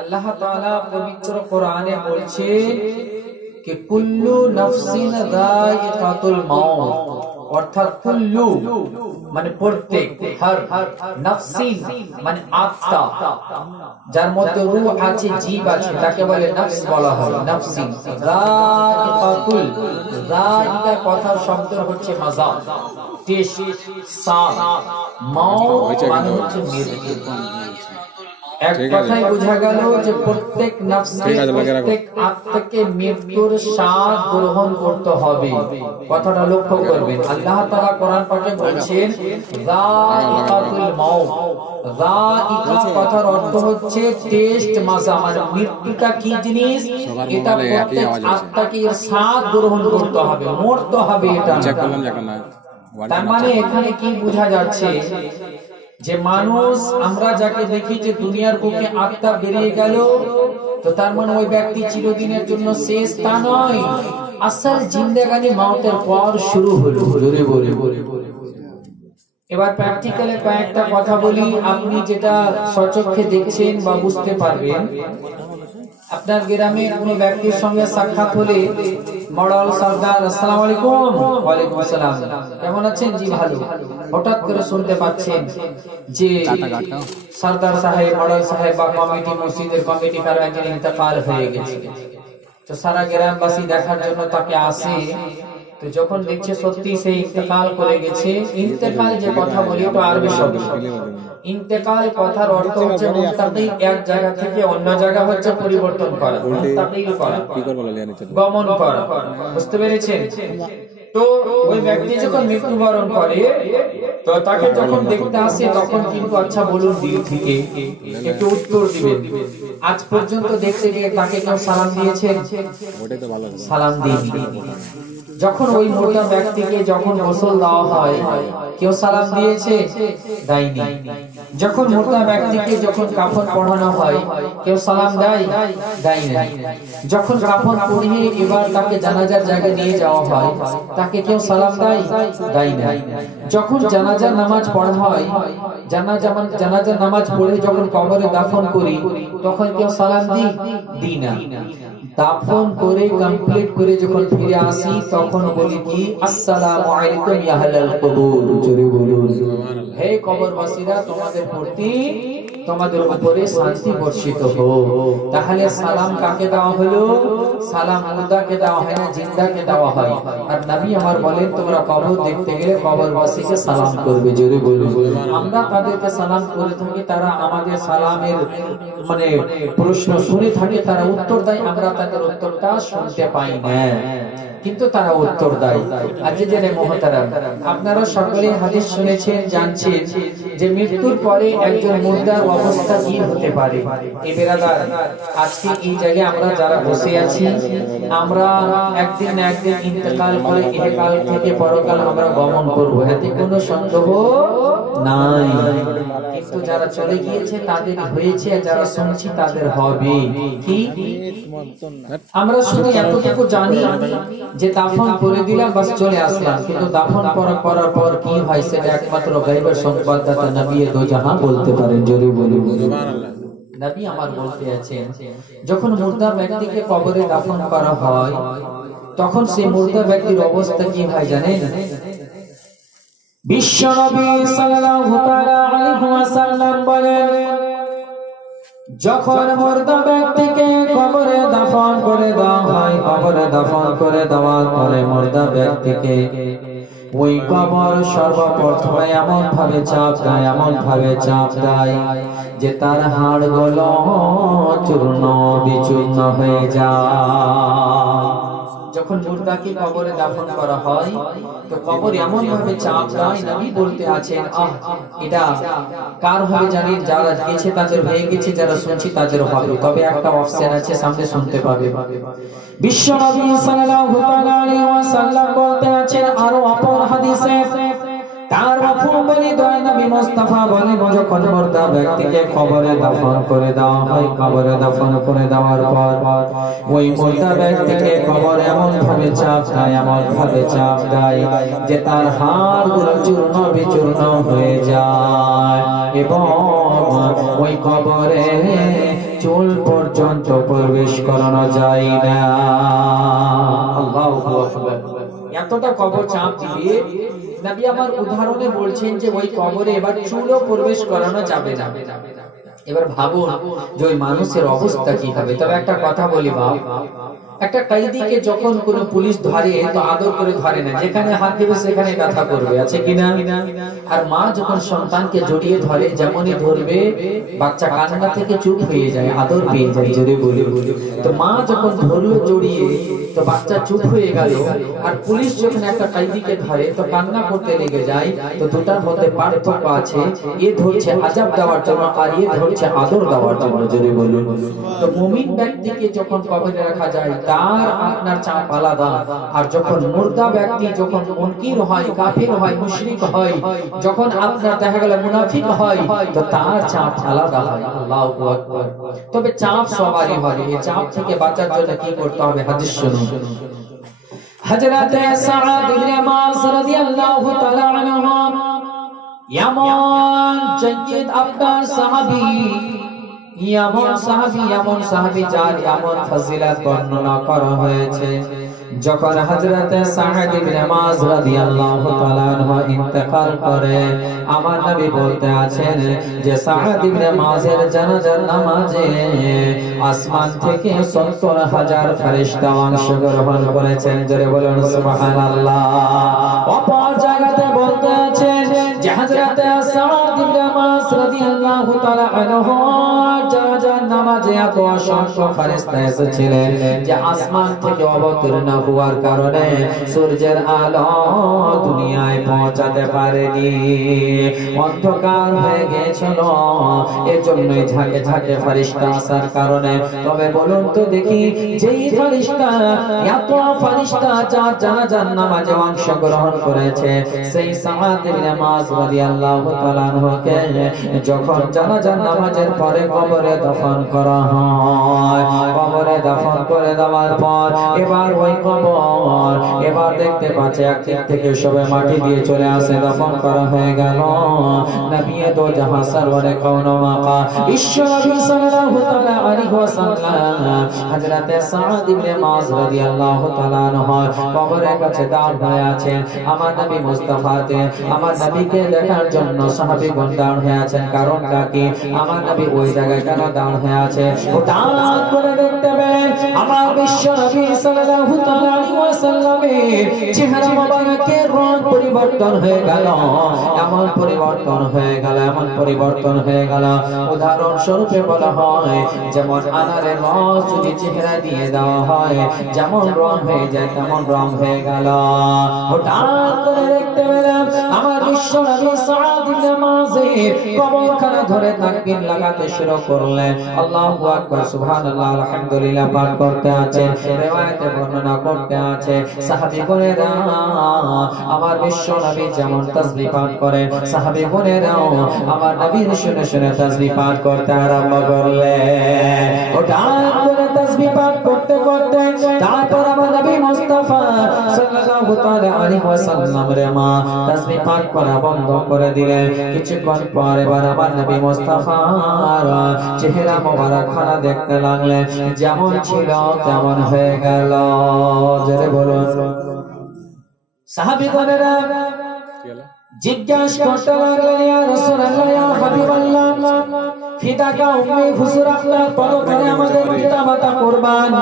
আল্লাহ তাআলা পবিত্র কোরআনে বলছেন कि कुल्लु नफ्सिन जायकातुल मौत, অর্থাৎ কুল্লু মানে প্রত্যেক, হর নফসিন মানে আত্মা, যার মধ্যে রূহ আছে, জীব আছে, তাকে বলে নফস বলা হয়। নফসিন যায়কাতুল, যায়কা কথার শব্দ হচ্ছে মাজা, টেস্ট, স্বাদ, মৌত মানে হচ্ছে মৃত্যু। এক কথায় বোঝা গেল যে প্রত্যেক নফসকে, প্রত্যেক আত্মাকে মৃত্যুর স্বাদ গ্রহণ করতে হবে। কথাটা লক্ষ্য করবেন, আল্লাহ তাআলা কোরআন পাকে বলছেন যায়কাতুল মাউত। যায়কা কথার অর্থ হচ্ছে টেস্ট, মাজা, মানে মৃত্যুটা কি জিনিস, এটা প্রত্যেক আত্মাকে এর স্বাদ গ্রহণ করতে হবে, মরতে হবে। এটা তার মানে এখানে কি বোঝা যাচ্ছে যে মানুষ, আমরা যাকে দেখি যে দুনিয়ার বুকে আত্মা বেরিয়ে গেল, তো তার মানে ওই ব্যক্তি চিরদিনের জন্য শেষ তা নয়। আসল জিন্দেগানি মওতের পর শুরু হলো। জোরে বলে বলে এবার প্র্যাকটিক্যালে কয়েকটা কথা বলি, আপনি যেটা সচক্ষে দেখছেন বা বুঝতে পারবেন। আপনার গ্রামে কোনো ব্যক্তির সঙ্গে সাক্ষাৎ হলে, মডেল সরদার আসসালামু আলাইকুম, ওয়ালাইকুম আসসালাম, কেমন আছেন? জি ভালো। হঠাৎ করে শুনতে পাচ্ছেন যে সরদার সাহেব, মডেল সাহেব বা কমিটি, মসজিদের কমিটি কারো একজন ইন্তেকাল হয়ে গেছে। তো সারা গ্রামবাসী দেখার জন্য তাকে আসে। তো যখন দেখছে সত্যি সে ইন্তেকাল করে গেছে, ইন্তেকাল যে কথা বলি তো আরবি শব্দ, ইন্তেকাল কথার অর্থ হচ্ছে মুস্তাকিল, এক জায়গা থেকে অন্য জায়গা হচ্ছে পরিবর্তন করা, মুস্তাকিল করা, গমন করা। বুঝতে পেরেছেন? তো ওই ব্যক্তি যখন মৃত্যুবরণ করে, তো তাকে যখন দেখতে আসে, তখন কিন্তু আচ্ছা বলুন দিল থেকে একটু উত্তর দিবেন, আজ পর্যন্ত দেখতে গিয়ে তাকে কেউ সালাম দিয়েছেন? সালাম দিইনি। যখন ওই মৃত ব্যক্তিকে যখন গোসল দেওয়া হয়, কেউ সালাম দিয়েছে? দেয়নি। যখন মৃত ব্যক্তিকে যখন কাফন পরানো হয়, কেউ সালাম দেয়? দেয় না। যখন কাফন পরিয়ে এবার তাকে জানাজার জায়গায় নিয়ে যাওয়া হয়, তাকে কেউ সালাম দেয়? দেয় না। যখন জানাজার নামাজ পড়া হয়, জানাজার নামাজ পড়ে যখন কবরে দাফন করি, তখন কেউ সালাম দিই না। দাফন করে কমপ্লিট করে যখন ফিরে আসি, তখন বলি কি আসসালামু আলাইকুম ইয়া আহলাল কবর। জোরে বলুন, হে কবরবাসীরা, তোমাদের প্রতি, তোমাদের উপরে শান্তি বর্ষিত হোক। তাহলে সালাম কাকে দেওয়া হলো? সালাম মুর্দাকে দেওয়া হয় না, জিন্দাকে দেওয়া হয়। আর নবী আমার বলেন, তোমরা কবর দেখতে গেলে কবরবাসীকে সালাম করবে। জোরে বলুন। আমরা তাদেরকে সালাম করে থাকি, তারা আমাদের সালামের মানে প্রশ্ন শুনে থাকে, তারা উত্তর দেয়, আমরা তাদের উত্তরটা শুনতে পাই না, কিন্তু তারা উত্তর দেয়। আজ জেনে মুহতারাম, আপনারা সকলে হাদিস শুনেছেন, জানছেন যে মৃত্যুর পরে একজন মুর্দার অবস্থা কি হতে পারে। এই বেরাদার, আজকে এই জায়গায় আমরা যারা বসে আছি, আমরা একদিন না একদিন ইন্তেকাল করে ইহকাল থেকে পরকাল আমরা গমন করব, এতে কোনো সন্দেহ নাই। কিন্তু যারা চলে গিয়েছে তাদের হয়েছে, যারা শুনছি তাদের হবে। কি আমরা শুধু এতটুকু জানি যে দাফন করে দিলাম, বাস চলে আসলাম, কিন্তু দাফন করার পর কি হয় সেটা একমাত্র গায়বের সংবাদদাতা নবী দো জাহান বলতে পারেন। জোরে বলুন সুবহানাল্লাহ। নবী আমার বলতে আছেন, যখন মুর্দা ব্যক্তিকে কবরে দাফন করা হয়, তখন সেই মুর্দা ব্যক্তির অবস্থা কি হয় জানেন? বিশ্ব নবী সাল্লাল্লাহু তাআলা আলাইহি ওয়াসাল্লাম বলেন, যখন মুর্দা ব্যক্তিকে কবরে দাফন করে দেওয়া হয়, কবরে দাফন করে দেওয়ার পরে মুর্দা ব্যক্তিকে ওই কবর সর্বপ্রথমে এমন ভাবে চাপ দেয় যে তার হাড়গুলো চূর্ণ বিচূর্ণ হয়ে যায়। যখন মুর্দাকে কবরে দাফন করা হয়, তো কবর এমন ভাবে চাপ দেয়, নবী বলতে আছেন, এটা কার হবে জানেন? যারা গেছে তাদের হয়ে গেছে, যারা শুনছি তাদের হবে। তবে একটা অপশন আছে, সামনে শুনতে পাবে। বিশ্ব নবী সাল্লাল্লাহু আলাইহি ওয়াসাল্লাম বলতে আছেন আরো অপর হাদিসে, তার মাফহুম বলি দয়াল নবী মুস্তাফা বলেন, যখন মুর্দা ব্যক্তিকে কবরে দাফন করে দেওয়া হয়, কবরে দাফন করে দেওয়ার পর ওই মুর্দা ব্যক্তিকে কবরে এমন ভাবে চাপ দেয় যে তার হাড়গুলো চূর্ণ বিচূর্ণ হয়ে যায়, এবং ওই কবরে চুল পর্যন্ত প্রবেশ করানো যায় না। আল্লাহু আকবার। এতটা কবর চাপ দিবে, নবী আমার উদাহরণে বলছেন যে ওই কবরে এবার চুলও প্রবেশ করানো যাবে না। এবার ভাবুন যে ওই মানুষের অবস্থা কি হবে। তবে একটা কথা বলি বাপ, একটা কয়েদিকে যখন কোনো পুলিশ ধরে তো আদর করে ধরে না, যেখানে হাত দিবে সেখানে ব্যথা করবে, আছে কিনা? আর মা যখন সন্তানকে জড়িয়ে ধরে যেমনই ধরবে বাচ্চা কান্না থেকে চুপ হয়ে যায়, আদর পেয়ে যায়, জোরে বলে। তো মা যখন ধরলো জড়িয়ে তো বাচ্চা চুপ হয়ে গেল, আর পুলিশ যখন একটা কয়েদিকে ধরে তো কান্না করতে লেগে যায়। তো দুটার মধ্যে পার্থক্য আছে, এ ধরছে আযাব দেওয়ার জন্য আর এ ধরছে আদর দেওয়ার জন্য, জোরে বলুন। তো মুমিন ব্যক্তিকে যখন কবরে রাখা যায় তার আপনার চাপ আলাদা, আর যখন মুর্দা ব্যক্তি যখন মুনকির হয়, কাফির হয়, মুশরিক হয়, যখন আপনার দেখা গেল মুনাফিক হয়, তো তার চাপ আলাদা হয়। আল্লাহু আকবার। তবে চাপ সবারই হয়, এই চাপ থেকে বাঁচার জন্য কি করতে হবে হাদিস শুনুন। হযরত সাঈদ ইবনে মাস রাদিয়াল্লাহু তাআলা আনহু এমন জান্নাত আপনার সাহাবী, এমন সাহাবী যার এমন ফজিলত বর্ণনা করা হয়েছে। যখন হযরত সাঈদ ইবনে মাস রাদিয়াল্লাহু তাআলা আনহু ইন্তেকাল করে, আমার নবী বলতে আছেন যে সাঈদ ইবনে মাসের জানাজার নামাজে আসমান থেকে ৭০,০০০ ফেরেশতা অংশগ্রহণ করেছেন, জোরে বলুন সুবহানাল্লাহ। অপর জায়গাতে বলতে আছেন যে হযরত সাঈদ ইবনে মাস রাদিয়াল্লাহু তাআলা আনহু জানাজার নামাজে এত অসংখ্য ফেরেশতা এসেছিলেন যে আসমান থেকে অবতীর্ণ হওয়ার কারণে সূর্যের আলো দুনিয়ায় পৌঁছাতে পারেনি, অন্ধকার হয়ে গিয়েছিল। এজন্যই ঝাঁকে ঝাঁকে ফেরেশতা আসার কারণে। তবে বলুন তো দেখি, যেই ফেরেশতা এত ফেরেশতা যার জানাজার নামাজে অংশগ্রহণ করেছে, সেই সাঈদ ইবনে মাস রাদিয়াল্লাহু তাআলা আনহুকে যখন জানাজার নামাজের পরে কবরে দফন করা হয়, কবরে দফন করে দেওয়ার পর এবার ওই কবর এবার দেখতে পাচ্ছে একদিক থেকে সবে মাটি দিয়ে চলে আসে, দফন করা হয়ে গেল। নবী দো জাহান সরওয়ারে কাউন মাকা বিশ্ব নবী সাল্লাল্লাহু তাআলা আলাইহি ওয়াসাল্লাম হযরত সাঈদ ইবনে মাস রাদিয়াল্লাহু তাআলা আনহু কবরের কাছে দাঁড় হয়ে আছেন। আমার নবী মুস্তাফাতে আমার নবীকে দেখার জন্য সাহাবীগণ দাঁড় হয়ে আছেন। কারণটা কি? আমার নবী ওই জায়গায় কেন দাঁড় হয়ে আছে? হঠাৎ করে দেখতে পেলেন আমার বিশ্ব নবী সাল্লাল্লাহু তাআলা আলাইহি ওয়াসাল্লামের চেহারা মোবারকের রং পরিবর্তন হয়ে গেল, এমন পরিবর্তন হয়ে গেল, এমন পরিবর্তন হয়ে গেল। উদাহরণ স্বরূপে বলা হয় যেমন আনারের রস যদি চেহারা দিয়ে দেওয়া হয় যেমন রং হয়ে যায় তেমন রং হয়ে গেল। হঠাৎ করে দেখতে পেলাম আমার বিশ্ব নবী সাঈদ ইবনে মাসের কবরখানা ধরে তাকবীর লাগাতে শুরু করলেন। আল্লাহু আকবার, সুবহানাল্লাহ, আলহামদুলিল্লাহ পাঠ করতে আছে, রিওয়ায়াতে বর্ণনা করতে আছে সাহাবীগণেরা আমার বিশ্ব নবী যেমন তাসবিহ পাঠ করে সাহাবীগণেরাও আমার নবীর শুনে শুনে তাসবিহ পাঠ করতে আরম্ভ করলেন। হঠাৎ করে তাসবিহ পাঠ করতে করতে তারপর আমার নবী মুস্তাফা সাল্লাল্লাহু তাআলা আলাইহি ওয়াসাল্লাম রে মা তাসবিহ পাঠ করা বন্ধ করে দিলেন। কিছুক্ষণ পর এবার আমার নবী মুস্তাফার চেহারা মোবারক খানা দেখতে লাগলেন, যেমন ছিল তেমন হয়ে গেল। জোরে বলুন। সাহাবীগণেরা জিজ্ঞাসা করতে লাগলেন, ইয়া রাসূলুল্লাহ, ইয়া হাবিবাল্লাহ, ফিদাকা উম্মি, হুজুর আপনার পরকালে আমাদের পিতামাতা কুরবান।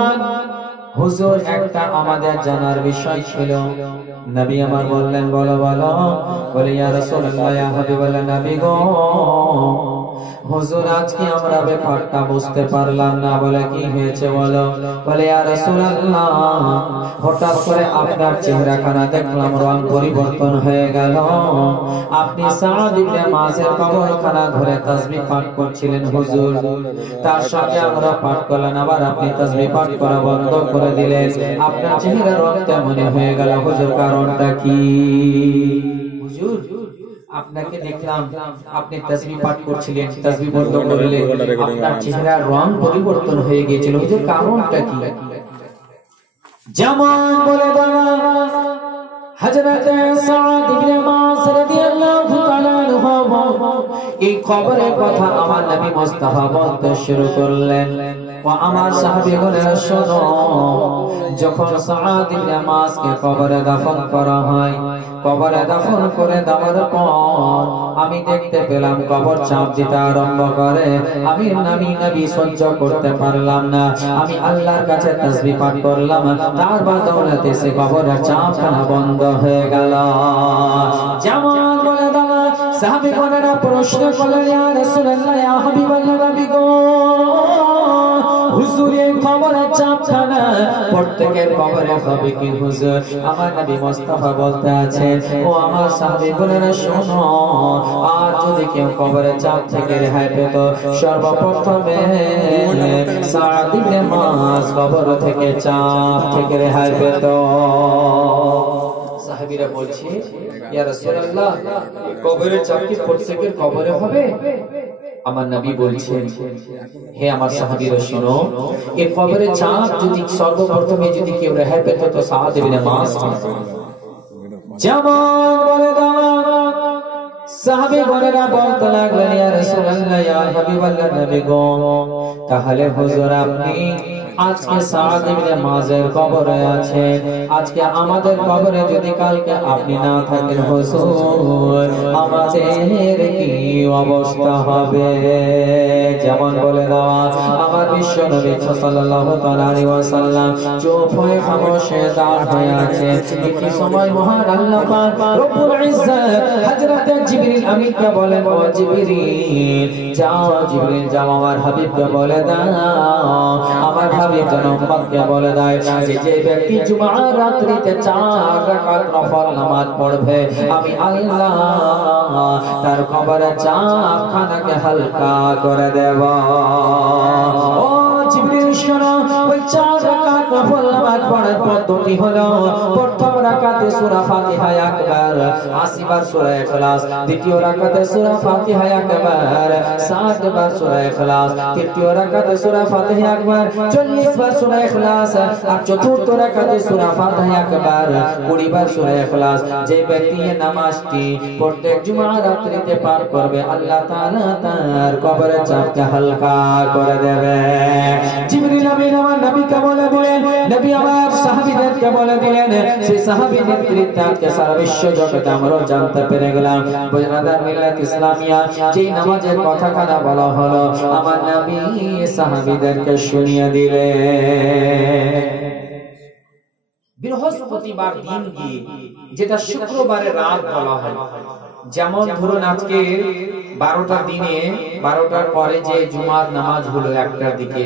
হুজুর একটা আমাদের জানার বিষয় ছিল। নবী আমার বললেন, বলো বলো। বলে, ইয়া রাসূলুল্লাহ, ইয়া হাবিবাল্লাহ, নবী গো, হুজুর আজকে আমরা ব্যাপারটা বুঝতে পারলাম না। বলে, কি হয়েছে বলো। বলে, ইয়া রাসূলুল্লাহ, হঠাৎ করে আপনার চেহারাখানা দেখলাম রং পরিবর্তন হয়ে গেল। আপনি সাঈদ ইবনে মাসের কবরখানা ধরে তাসবিহ পাঠ করছিলেন হুজুর, তার সাথে আমরা পাঠ করলাম, আবার আপনি তাসবিহ পাঠ করা বন্ধ করে দিলেন। আপনার চেহারা রং তেমনই হয়ে গেল হুজুর, কারণটা কি? হুজুর আপনাকে দেখলাম আপনি তাসবিহ পাঠ করছিলেন, তাসবিহ বন্ধ করলেন, আপনার চেহারার রং পরিবর্তন হয়ে গিয়েছিল, হুজুর কারণটা কি? যেমন বলে দেওয়া হযরত সাঈদ ইবনে মাস রাদিয়াল্লাহু তাআলা হব। এই খবরের কথা আমার নবী মুস্তাফা বলতে শুরু করলেন। ও আমার সাহাবীগণেরা শোনো, যখন সাদ ইবনে মাসকে কবরে দাফন করা হয়, কবরে দাফন করে দেওয়ার পর আমি দেখতে পেলাম কবর চাপ দিতে আরম্ভ করে। আমি নবী সহ্য করতে পারলাম না, আমি আল্লাহর কাছে তাসবিহ পাঠ করলাম, তার বদৌলতে সে কবরের চাপখানা বন্ধ হয়ে গেল। যেমন বলে দাও সাহাবীগণেরা প্রশ্ন করলেন, ইয়া রাসূলুল্লাহ, ইয়া হাবিবাল্লাহ, নবী গো, হুজুরের কবরের চাপখানা প্রত্যেকের কবরে হবে কি হুজুর? আমার নবী মুস্তাফা বলতে আছেন, ও আমার সাহাবীগণেরা শোনো, আর যদি কেউ কবরের চাপ থেকে রেহাই পেত, সর্বপ্রথমে সাদ ইবনে মাস কবর থেকে চাপ থেকে রেহাই পেত। সাহাবীরা বলছে, ইয়া রাসূলুল্লাহ, কবরের চাপ কি প্রত্যেকের কবরে হবে? আমার নবী বলছেন, হে আমার সাহাবীরা শোনো, এই কবরের চাপ যদি সর্বপ্রথমে যদি কেউ রেহাই পেত তো সাদ ইবনে মাস। যেমন বলে দাও সাহাবীগণেরা বলতে লাগলেন, ইয়া রাসূলুল্লাহ, ইয়া হাবিবাল্লাহ, নবী গো, তাহলে হুজুর আপনি আজকে সাদ ইবনে মাসের কবরে আছেন, আজকে আমাদের কবরে যদি কালকে আপনি না থাকেন হুজুর, আমাদের কি অবস্থা হবে? যেমন বলে দেওয়া আমার বিশ্ব নবী সাল্লাল্লাহু আলাইহি ওয়াসাল্লাম চুপ হয়ে খামোশে দাঁড় হয়ে আছে। একই সময় মহান আল্লাহ পাক রব্বুল ইজ্জত হযরত জিবরিল আমিনকে বলেন, ও জিবরিল যাও, জিবরিল যাও, আমার হাবিবকে বলে দাও, আমার হাবিব যেন উম্মতকে বলে দেয় যে ব্যক্তি জুমার রাত্রিতে 4 রাকাত নফল নামাজ পড়বে, আমি আল্লাহ তার কবরের চাপখানাকে হালকা করে দেব। ও জিবরিল শোনো, ওই 4 রাকাত নফল নামাজ পড়ার পদ্ধতি হলো, প্রথম রাকাতে সূরা ফাতিহা আকবার 80 বার সূরা ইখলাস, দ্বিতীয় রাকাতে সূরা ফাতিহা আকবার 60 বার সূরা ইখলাস, তৃতীয় রাকাতে সূরা ফাতিহা আকবার 40 বার সূরা ইখলাস, আর চতুর্থ রাকাতে সূরা ফাতিহা আকবার 20 বার সূরা ইখলাস। যে ব্যক্তি এই নামাজটি প্রত্যেক জুমার রাত্রিতে পাঠ করবে, আল্লাহ তাআলা তার কবরের চাপকে হালকা করে দেবে। জিবরিল আমিন আমার নবীকে বলে দিলেন, নবী আমার সাহাবীদেরকে বলে দিলেন, সেই সাহাবী নেতৃত্বকে সারা বিশ্ব জগতে আমরা জানতে পেরে গেলাম। বুজরাদার মিল্লাত ইসলামিয়া যেই নামাজের কথা কানা বলা হলো, আমার নবী সাহাবীদেরকে শুনিয়ে দিলেন। বৃহস্পতিবার দিন গিয়ে, যেটা শুক্রবারের রাত বলা হয়, যেমন ধরুন আজকে 12টার দিনে 12টার পরে যে জুমার নামাজ হলো 1টার দিকে,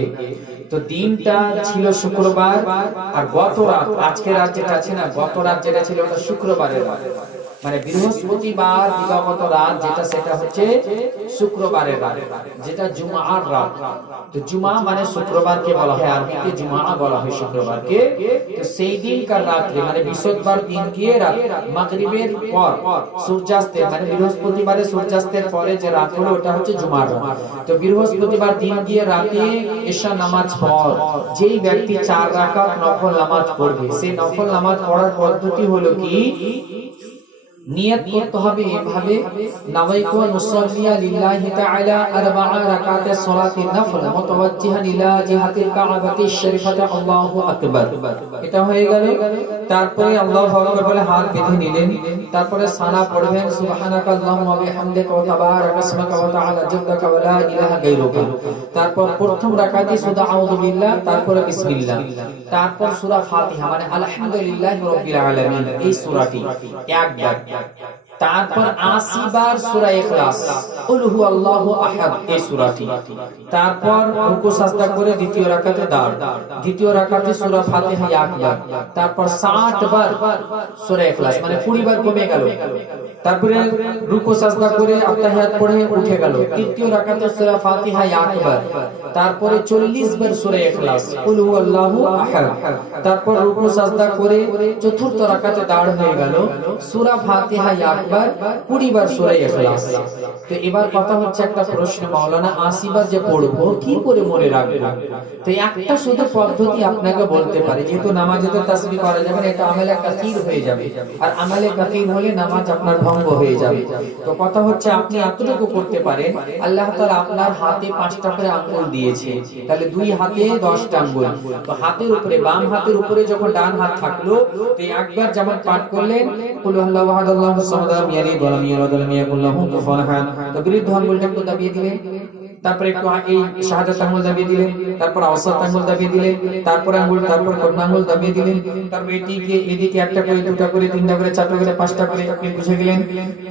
তো দিনটা ছিল শুক্রবার, আর গত রাত আজকে রাত যেটা আছে না, গত রাত যেটা ছিল ওটা শুক্রবারের রাত, মানে বৃহস্পতিবার দিবাগত রাত যেটা, সেটা হচ্ছে শুক্রবারের রাত, যেটা জুমার রাত। তো জুমা মানে শুক্রবারকে বলা হয়, আরবিতে জুমা বলা হয় শুক্রবারকে। তো সেই দিনকার রাত্রে মানে বৃহস্পতিবার দিন গিয়ে রাত মাগরিবের পর সূর্যাস্তের, মানে বৃহস্পতিবারের সূর্যাস্তের পরে যে রাত হলো ওটা হচ্ছে জুমার রাত। তো বৃহস্পতিবার দিন গিয়ে রাতে এশা নামাজ পর যেই ব্যক্তি 4 রাকাত নফল নামাজ পড়বে, সেই নফল নামাজ পড়ার পদ্ধতি হলো কি, নিয়ত করতে হবে এভাবে, নাওয়াইতু নুসাল্লিয়া লিল্লাহি তাআলা 4 রাকাতে সালাতি নফল মুতাওয়াজ্জিহান ইলা জিহাতিল কাবাতি শরীফাতে আল্লাহু আকবার। এটা হয়ে গেল। তারপরে আল্লাহু আকবার বলে হাত বেঁধে নিলেন, তারপরে সানা পড়বেন, সুবহানাকা আল্লাহুম্মা ওয়া বিহামদিকা ওয়া তাবারাকা ইসমুকা ওয়া তাআলা জাদ্দুকা ওয়া লা ইলাহা গায়রুকা। তারপর প্রথম রাকাতে সূরা আউযু বিল্লাহ, তারপরে বিসমিল্লাহ, তারপর সূরা ফাতিহা মানে আলহামদুলিল্লাহি রাব্বিল আলামিন, এই সূরাটি একবার, তারপর 80 বার সূরা ইখলাস, কুল হুয়াল্লাহু আহাদ, এই সূরাটি, তারপর রুকু সাজদা করে দ্বিতীয় রাকাতে দাঁড়, দ্বিতীয় রাকাতে সূরা ফাতিহা একবার, তারপর 60 বার সূরা ইখলাস মানে 20 বার কমে গেল, তারপরে রুকু সাজদা করে আত্তাহিয়াত পড়ে উঠে গেল, তৃতীয় রাকাতে সূরা ফাতিহা একবার, তারপরে 40 বার সূরা ইখলাস, কুল হুয়াল্লাহু আহাদ, তারপর রুকু সাজদা করে চতুর্থ রাকাতে দাঁড় হয়ে গেল, সূরা ফাতিহা একবার একবার 20 বার সূরা ইখলাস। তো এবার কথা হচ্ছে একটা প্রশ্ন, মাওলানা 80 বার যে পড়বো কি করে মনে রাখবো? তো একটা শুধু পদ্ধতি আপনাকে বলতে পারি, যেহেতু নামাজে তো তাসবিহ করা যাবে না, এটা আমালে কাসীর হয়ে যাবে, আর আমালে কাসীর হলে নামাজ আপনার ভঙ্গ হয়ে যাবে। তো কথা হচ্ছে আপনি এতটুকু করতে পারেন, আল্লাহ তাআলা আপনার হাতে 5টা করে আঙ্গুল দিয়েছে, তাহলে 2 হাতে 10টা আঙ্গুল। তো হাতের উপরে, বাম হাতের উপরে যখন ডান হাত থাকলো, তো একবার যেমন পাঠ করলেন কুল হুয়াল্লাহু আহাদ আল্লাহুস সামাদ লাম ইয়ালিদ ওয়া লাম ইউলাদ ওয়া লাম ইয়াকুল লাহু কুফুয়ান আহাদ, তো বৃদ্ধ আঙ্গুলটা একটু দাবিয়ে দিবেন, তারপরে একটু এই শাহাদাত আঙ্গুল দাবিয়ে দিলেন, তারপর আওসাত আঙ্গুল দাবিয়ে দিলেন, তারপর আঙ্গুল, তারপর কর্ণ আঙ্গুল দাবিয়ে দিলেন, তারপর এদিকে একটা করে, দুটা করে, তিনটা করে, চারটা করে, 5টা করে আপনি বুঝে গেলেন।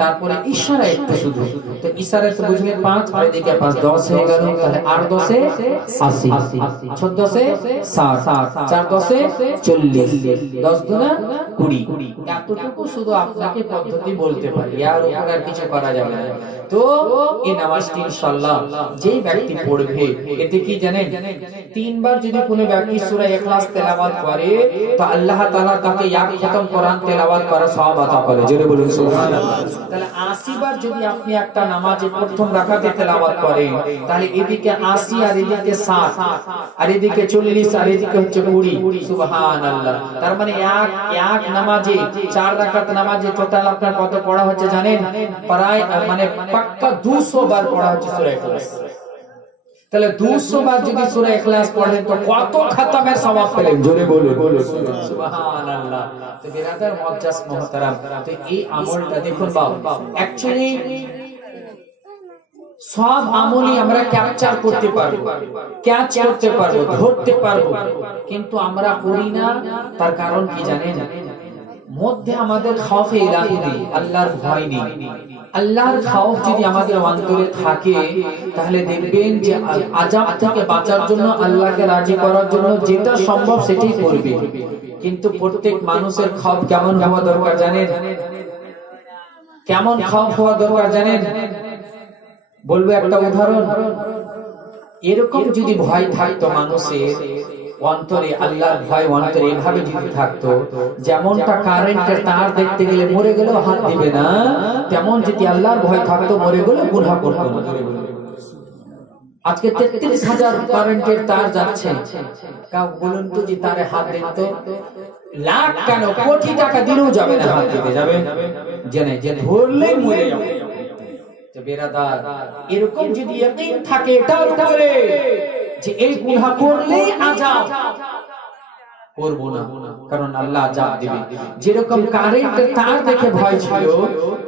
তারপরে ইশারা একটু শুধু, তো ইশারা তো বুঝলেন 5, আর এদিকে 5, 10 হয়ে গেল। তাহলে 8 10 এ 80, 6 10 এ 60, 4 10 এ 40, 10 দুনা 20। এতটুকু শুধু আপনাকে পদ্ধতি বলতে পারি, আর উপর আর কিছু করা যাবে না। তো এই নামাজটি ইনশাআল্লাহ যেই ব্যক্তি পড়বে, এতে কি জানেন, 3 বার যদি কোনো ব্যক্তি সূরা ইখলাস তেলাওয়াত করে, তো আল্লাহ তাআলা তাকে এক খতম কোরআন তেলাওয়াত করার সওয়াব আতা করে। জোরে বলুন সুবহানাল্লাহ। তাহলে 80 বার যদি আপনি একটা নামাজে প্রথম রাকাতে তেলাওয়াত করেন, তাহলে এদিকে 80, আর এদিকে 60, আর এদিকে 40, আর এদিকে হচ্ছে 20। সুবহানাল্লাহ। তার মানে এক নামাজে 4 রাকাত নামাজে টোটাল আপনার কত পড়া হচ্ছে জানেন? প্রায় মানে পাক্কা 200 বার পড়া হচ্ছে সূরা ইখলাস। তাহলে 200 বার যদি সূরা ইখলাস পড়েন, তো কত খতমের সওয়াব পেলেন? জোরে বলুন সুবহানাল্লাহ। তো বিরাদার মুআজ্জাজ মুহতারাম, তো এই আমলটা দেখুন বাবা, অ্যাকচুয়ালি সব আমলই আমরা ক্যাপচার করতে পারবো, ক্যাচ করতে পারবো, ধরতে পারবো, কিন্তু আমরা করি না। তার কারণ কি জানেন? মধ্যে আমাদের খাউফে ইলাহি নেই, আল্লাহর ভয় নেই। আল্লাহর খাউফ যদি আমাদের অন্তরে থাকে, তাহলে দেখবেন যে আযাব থেকে বাঁচার জন্য, আল্লাহকে রাজি করার জন্য যেটা সম্ভব সেটাই করবে। কিন্তু প্রত্যেক মানুষের খাউফ কেমন হওয়া দরকার জানেন? কেমন খাউফ হওয়া দরকার জানেন? বলবো একটা উদাহরণ। এরকম যদি ভয় থাকতো মানুষের অন্তরে, আল্লাহর ভয় অন্তরে এভাবে যদি থাকতো, যেমনটা কারেন্টের তার দেখতে গেলে মরে গেলেও হাত দিবে না, তেমন যদি আল্লাহর ভয় থাকতো, মরে গেলেও গুনাহ করতো না। আজকে 33,000 কারেন্টের তার যাচ্ছে, কাউ বলুন তো যে তারে হাত দিন তো, লাখ কেন কোটি টাকা দিলেও যাবে না, হাত দিতে যাবে জেনে যে ধরলেই মরে যাবে। তো বেরাদার, এরকম যদি ইয়াকিন থাকে এটার উপরে যে এই গুনাহ করলেই আযাব, করব না, কারণ আল্লাহ আযাব দিবে। যেরকম কারেন্টের তার দেখে ভয় ছিল,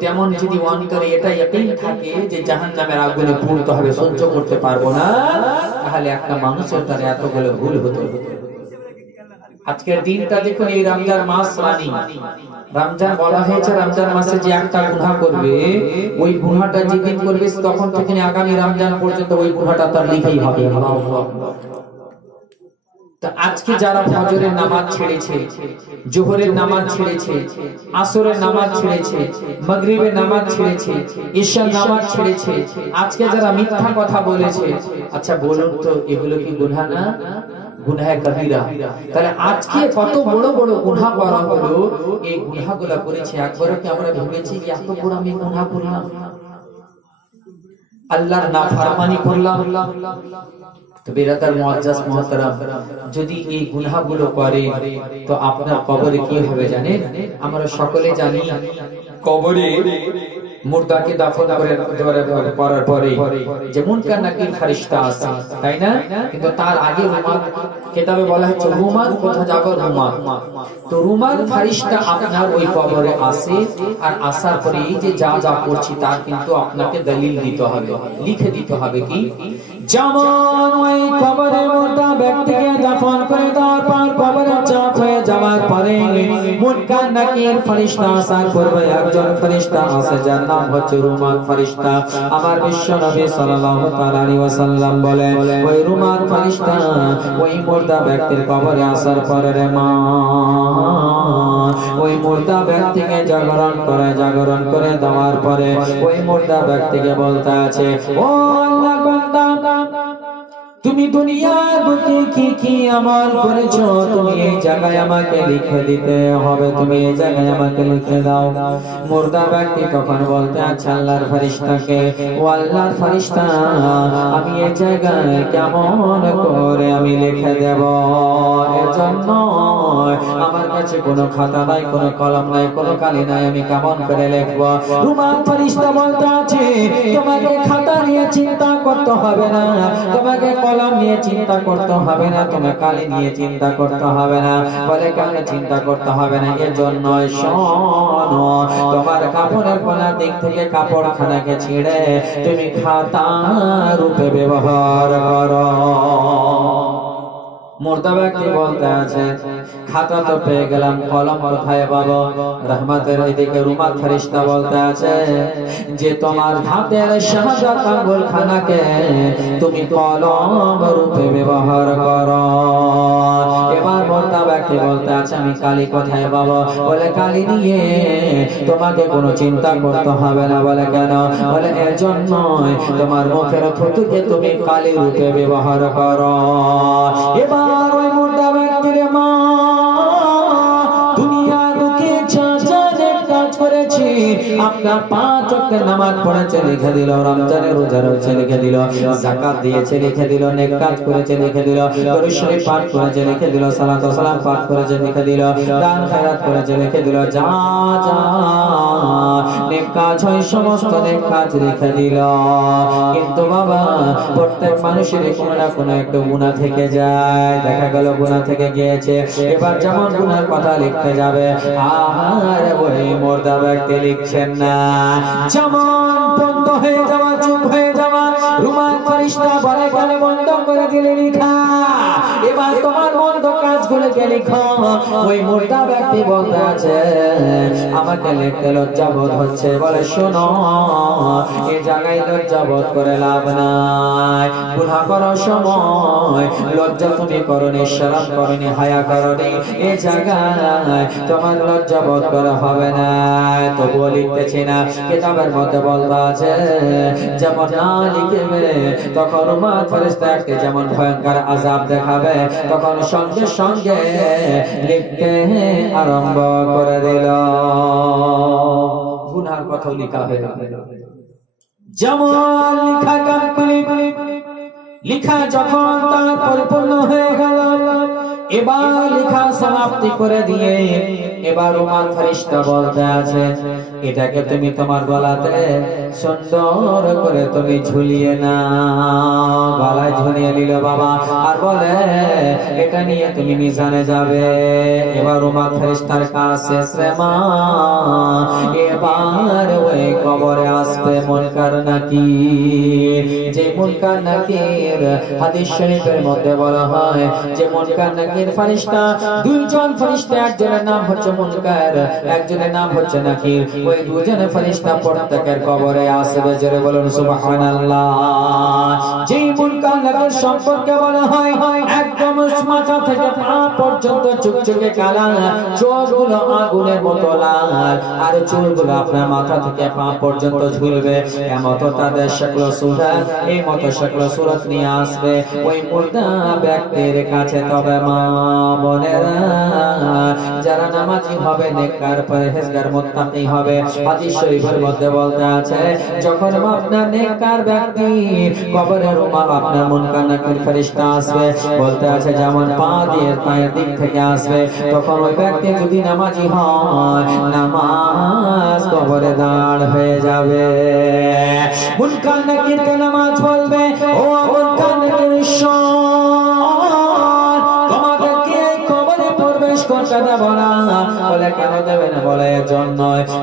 তেমন যদি অন্তরে এটা ইয়াকিন থাকে যে জাহান্নামের আগুনে পুড়তে হবে, সহ্য করতে পারবো না, তাহলে একটা মানুষের দ্বারা এতগুলো ভুল হতো। আজকের দিনটা দেখুন, এই রমজান মাস রানী, রমজান বলা হয়েছে রমজান মাসে যে একটা গুনাহ করবে, ওই গুনাহটা যেদিন করবে তখন থেকে আগামী রমজান পর্যন্ত ওই গুনাহটা তার লিখেই হবে। আল্লাহু আকবার। তো আজকে যারা ফজরের নামাজ ছেড়েছে, জোহরের নামাজ ছেড়েছে, আসরের নামাজ ছেড়েছে, মাগরিবের নামাজ ছেড়েছে, ঈশার নামাজ ছেড়েছে, আজকে যারা মিথ্যা কথা বলেছে, আচ্ছা বলুন তো এগুলো কি গুনাহ না? গুনাহ কবিরা। তাহলে আজকে কত বড় বড় গুনাহ করা হলো, এই গুনাহগুলো করেছে, একবারও কি আমরা ভেবেছি যে এত বড় আমি গুনাহ করলাম, আল্লাহর নাফরমানি করলাম? তো বিরাদার মুআজ্জাজ মুহতারাম, যদি এই গুনাহগুলো করে, তো আপনার কবরে কি হবে জানেন? আমরা সকলে জানি, কবরে মুর্দাকে দাফন করার পরে যে মুনকার নাকির ফেরেশতা আছে, তাই না? কিন্তু তার আগে রুমাল, কিতাবে বলা হয়েছে রুমাল কোথা যাবে, রুমাল। তো রুমাল ফেরেশতা আপনার ওই কবরে আসে, আর আসার পরে এই যে যা যা করছি তার কিন্তু আপনাকে দলিল দিতে হবে, লিখে দিতে হবে। কি? যেমন ওই কবরে মুর্দা ব্যক্তিকে দাফন করে দেওয়ার পর কবরে চাপ হয়ে যাওয়ার পরে মুনকার নাকির ফেরেশতা আসার পূর্বে একজন ফেরেশতা আছে, যার নাম হচ্ছে রুমাল ফেরেশতা। আমার বিশ্ব নবী সাল্লাল্লাহু আলাইহি ওয়াসাল্লাম বলেন, ওই রুমাল ফেরেশতা ওই মুর্দা ব্যক্তির কবরে আসার পরে রে মা, ওই মুর্দা ব্যক্তিকে জাগরণ করে দেওয়ার পরে ওই মুর্দা ব্যক্তিকে বলতে আছে, ও আল্লাহর বান্দা, তুমি দুনিয়ার বুকে কি কি আমল করেছো তুমি এই জায়গায় আমাকে লিখে দিতে হবে, তুমি এই জায়গায় আমাকে লিখে দাও। মুর্দা ব্যক্তি তখন বলতে, আচ্ছা আল্লাহর ফেরেশতাকে, ও আল্লাহর ফেরেশতা আমি এই জায়গায় কেমন করে আমি লিখে দেব? এর জন্য আমার কাছে কোনো খাতা নাই, কোনো কলম নাই, কোনো কালি নাই, আমি কেমন করে লিখবো? রুমান ফেরেশতা বলতে আছে, তোমাকে খাতা নিয়ে চিন্তা করতে হবে না, তোমাকে কলম নিয়ে চিন্তা করতে হবে না, তোমার কালি নিয়ে চিন্তা করতে হবে না। বলে কেন চিন্তা করতে হবে না? এর জন্য শোনো, তোমার কাপড়ের কোনার দিক থেকে কাপড়খানাকে ছিঁড়ে তুমি খাতা রূপে ব্যবহার করো। মুর্দা ব্যক্তি বলতে আছে, খাতা তো পেয়ে গেলাম, কলম কোথায় পাবো? রহমতের এদিকে রুমাল ফেরেশতা বলতে আছে যে তোমার হাতের শাহাদাত আঙ্গুল খানাকে তুমি কলম রূপে ব্যবহার করো। এবার মুর্দা ব্যক্তি বলতে আছে, আমি কালি কোথায় পাবো? বলে কালি নিয়ে তোমাকে কোনো চিন্তা করতে হবে না। বলে কেন? বলে এর জন্য তোমার মুখের থুতুকে তুমি কালি রূপে ব্যবহার করো। এবার ওই মুর্দা ব্যক্তির মা দুনিয়ার বুকে যা যা কাজ করেছি, আপনার 5 ওয়াক্তের নামাজ পড়েছে লিখে দিল, রমজানের রোজা রয়েছে লিখে দিল, যাকাত দিয়েছে লিখে দিল, নেক কাজ করেছে লিখে দিল, দরুদ শরীফ পাঠ করেছে লিখে দিল, সালাত ওয়া সালাম পাঠ করেছে লিখে দিল, দান খয়রাত করেছে লিখে দিল, যা যা নেক কাজ হয় সমস্ত নেক কাজ লিখে দিল। কিন্তু বাবা প্রত্যেক মানুষের কোনো না কোনো একটা গুনাহ থেকে যায়। দেখা গেল গুনাহ থেকে গিয়েছে, এবার যেমন গুনার কথা লিখতে যাবে, আর ওই মুর্দা ব্যক্তি লিখছেন না, যেমন বন্ধ হয়ে যাওয়া, চুপ হয়ে যাওয়া। রুমান ফেরেশতা বলে গেলে বন্ধ করে দিলে লিখা, এবার তোমার বন্ধ কাজগুলোকে লিখো। ওই মুর্দা ব্যক্তি বলতে আছে, আমাকে লিখতে লজ্জাবোধ হচ্ছে। বলে শোনো, এই জায়গায় লজ্জাবোধ করে লাভ নাই। গুনাহ করার সময় লজ্জা তুমি করনি, শরম করনি, হায়া করনি, এই জায়গায় তোমার লজ্জাবোধ করা হবে না। তবুও লিখতেছি না। কিতাবের মধ্যে বলবা আছে, যেমন না লিখবে তখন রুমান ফেরেশতাকে যেমন ভয়ঙ্কর আযাব দেখাবে, তখন সঙ্গে সঙ্গে লিখতে আরম্ভ করে দিল। গুনার কথা লিখা হয়ে গেল, যেমন লিখা কমপ্লিট। লিখা যখন তার পরিপূর্ণ হয়ে গেল, এবার লেখা সমাপ্তি করে দিয়ে এবার রুমাল ফেরেশতা বলতে আছে, এটাকে তুমি তোমার গলাতে সুন্দর করে তুমি ঝুলিয়ে না। গলায় ঝুলিয়ে নিল বাবা, আর বলে এটা নিয়ে তুমি মিজানে যাবে। এবার রুমাল ফেরেশতার কাছে শ্রেমা, এবার ওই কবরে আসবে মুনকার নাকির। যে মুনকার নাকির হাদিস শরীফের মধ্যে বলা হয় যে মুনকার নাকির ফেরেশতা, দুইজন ফেরেশতা, একজনের নাম হচ্ছে মুনকার, একজনের নাম হচ্ছে নাকির। ওই দুজন ফেরেশতা প্রত্যেকের কবরে আসবে। জোরে বলুন সুবহানাল্লাহ। যেই মুনকার নাকির সম্পর্কে বলা হয় একদম মাথা থেকে পা পর্যন্ত চুকচুকে কালা, চোখগুলো আগুনের মতো লাল, আর চুলগুলো আপনার মাথা থেকে পা পর্যন্ত ঝুলবে। এমত তাদের শক্ল সুরত, এই মতো শক্ল সুরত নিয়ে আসবে ওই মুর্দা ব্যক্তির কাছে। তবে মা বোনেরা, যারা নামাজি হবে, নেককার, পরহেজগার, মুত্তাকি হবে, হাদিস শরীফের মধ্যে বলতে আছে, যখন আপনার নেককার ব্যক্তি কবরে রুমাল আপনার মুনকার নাকির ফেরেশতা আসবে, বলতে আছে যেমন পা দিয়ে পায়ের দিক থেকে আসবে, তখন ওই ব্যক্তি যদি নামাজি হয়, নামাজ কবরে দাঁড় হয়ে যাবে। মুনকার নাকিরকে নামাজ বলবে, ও মুনকার নাকির বলে কেন দেবে না? বলে এজন্য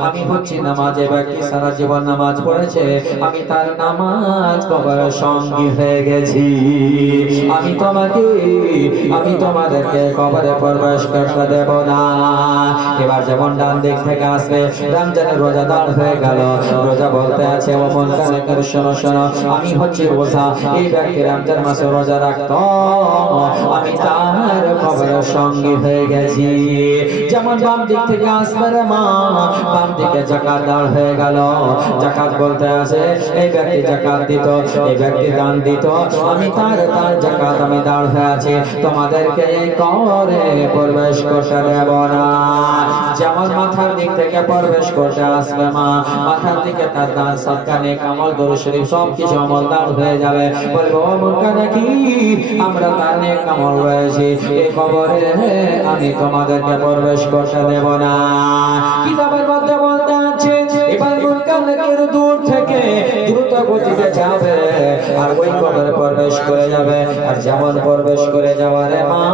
আমি হচ্ছি নামাজে ব্যক্তি, সারা জীবন নামাজ পড়েছে, আমি তার নামাজ কবরের সঙ্গী হয়ে গেছি। আমি তোমাদেরকে কবরে প্রবেশ করতে দেব না। এবার যেমন ডান দিক থেকে আসবে, রমজানের রোজাদার হয়ে গেল, রোজা বলতে আছে ও মুনকার নাকির শোনো শোনো, আমি হচ্ছি রোজা। এই ব্যক্তি রমজান মাসে রোজা রাখতো, আমি তার কবরের সঙ্গী হয়ে গেছি। যেমন বাম দিক থেকে আসবে রে মা, বাম দিকে যাকাত দাঁড় হয়ে গেল। যাকাত বলতে আছে এই ব্যক্তি যাকাত দিত, এই ব্যক্তি দান দিত, আমি তার যাকাত আমি দাঁড় হয়ে আছি, তোমাদেরকে এই কবরে প্রবেশ করতে দেব না। যেমন মাথার দিক থেকে প্রবেশ করতে আসবে মা, মাথার দিকে তার দান সদকা নেক আমল দরুদ শরীফ সব কিছু আমল দান হয়ে যাবে। বলবো মুনকার নাকির আমরা তার নেক আমল রয়েছে, এই কবরে আমি তোমাদেরকে প্রবেশ করতে দেব না। কিতাবের মধ্যে বলতে আছে এবার মুনকার নাকির দূর থেকে দ্রুত গতিতে যাবে আর ওই কবরে প্রবেশ করে যাবে। আর যেমন প্রবেশ করে যাওয়ার মা,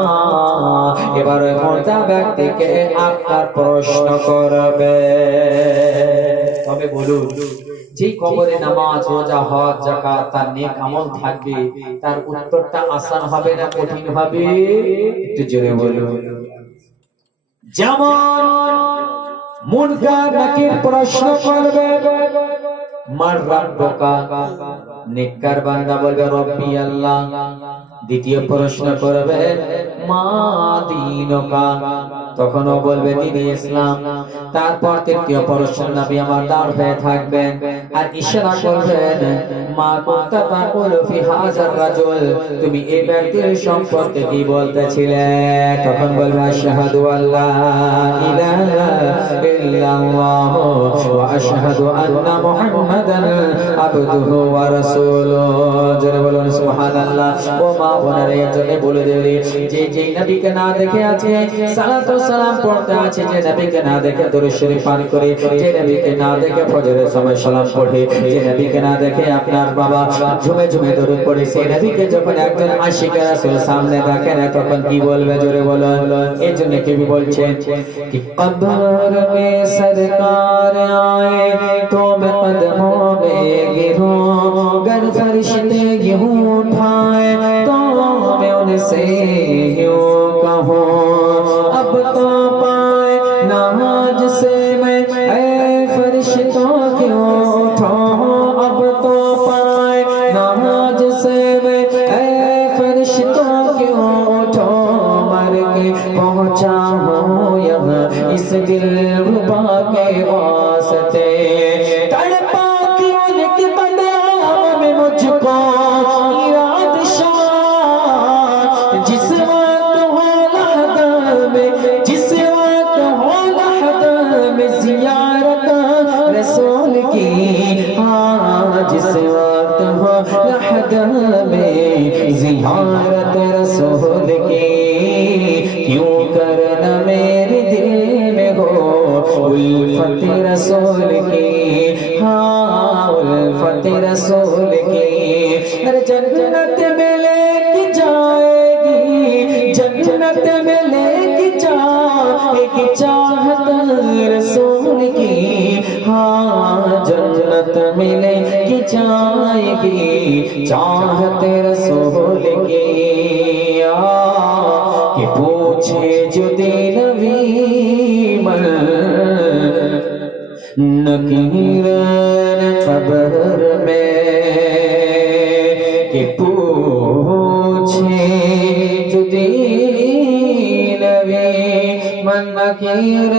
এবার ওই মর্দা ব্যক্তিকে আপনার প্রশ্ন করবে। তবে বলুন, যে কবরে নামাজ রোজা হজ যাকাত তার নেক আমল থাকবে, তার উত্তরটা আসান হবে না কঠিন হবে? একটু জোরে বলুন। যেমন মুনকার নাকির প্রশ্ন করবে মার রাব্বুকা, নেককার বান্দা বলবে রব্বি আল্লাহ। দ্বিতীয় প্রশ্ন করবে মা দীনুকা, তখনও বলবে দ্বীন ইসলাম। তারপর তৃতীয় প্রশ্ন নবী আমার দাঁড় হয়ে থাকবেন আর ইশারা করবেন মা কুনতা তাকুলু ফি হাযার রাজুল, তুমি এই ব্যক্তির সম্পর্কে কি বলতেছিলে? তখন বলবে আশহাদু আল্লা ইলাহা ইল্লাল্লাহ ওয়া আশহাদু আন্না মুহাম্মাদান আবদুহু ওয়া রাসূলুহু। জোরে বলুন সুবহানাল্লাহ। ও মা বোনেরা, এর জন্য বলে দেই যে নবীকে না দেখে আছে সালাত ও সালাম পড়তে আছে, যে নবীকে না দেখে দরুদ শরীফ পাঠ করে, যে নবীকে না দেখে ফজরের সময় সালাম পড়ে, যে নবীকে না দেখে আপনার বাবা ঝুমে ঝুমে দরুদ পড়ে, সেই নবীকে যখন একজন আশিক রাসূল সামনে দেখেন তখন কি বলবে? জোরে বলুন। এর জন্য কবি বলছেন कि कब्र में सरकार आए तो मैं कदमों में गिरूं, गर फरिश्ते यूं उठाए तो मैं उनसे यूं कहूं, अब तो पाए नाज से मैं ऐ फरिश्तों क्यों उठाऊं, अब तो पाए नाज से मैं ऐ फरिश्तों क्यों उठाऊं, मर के पहुंचा हूं यहाँ इस दिलरुबा के वास्ते, तड़पा के उनके कदम में मुझको इराद शाह, जिस वक्त हो लहदा में, जिस वक्त हो लहदा में ज़ियारत रसूल की, हाँ जिस वक्त हो लहदा में ज़ियारत रसूल की, क्यों करना मेरे दिल में हो उल्फत रसूल की, हाँ उल्फत रसूल की। अरे जन्नत में लेके जाएगी, जन्नत में लेके जाएगी चाहत रसूल की, हाँ जन्नत में लेके जाएगी चाहत रसूल की। कि पूछे जो नबी मन नकीर कब्र में, कि पूछे जो नबी मन नकीर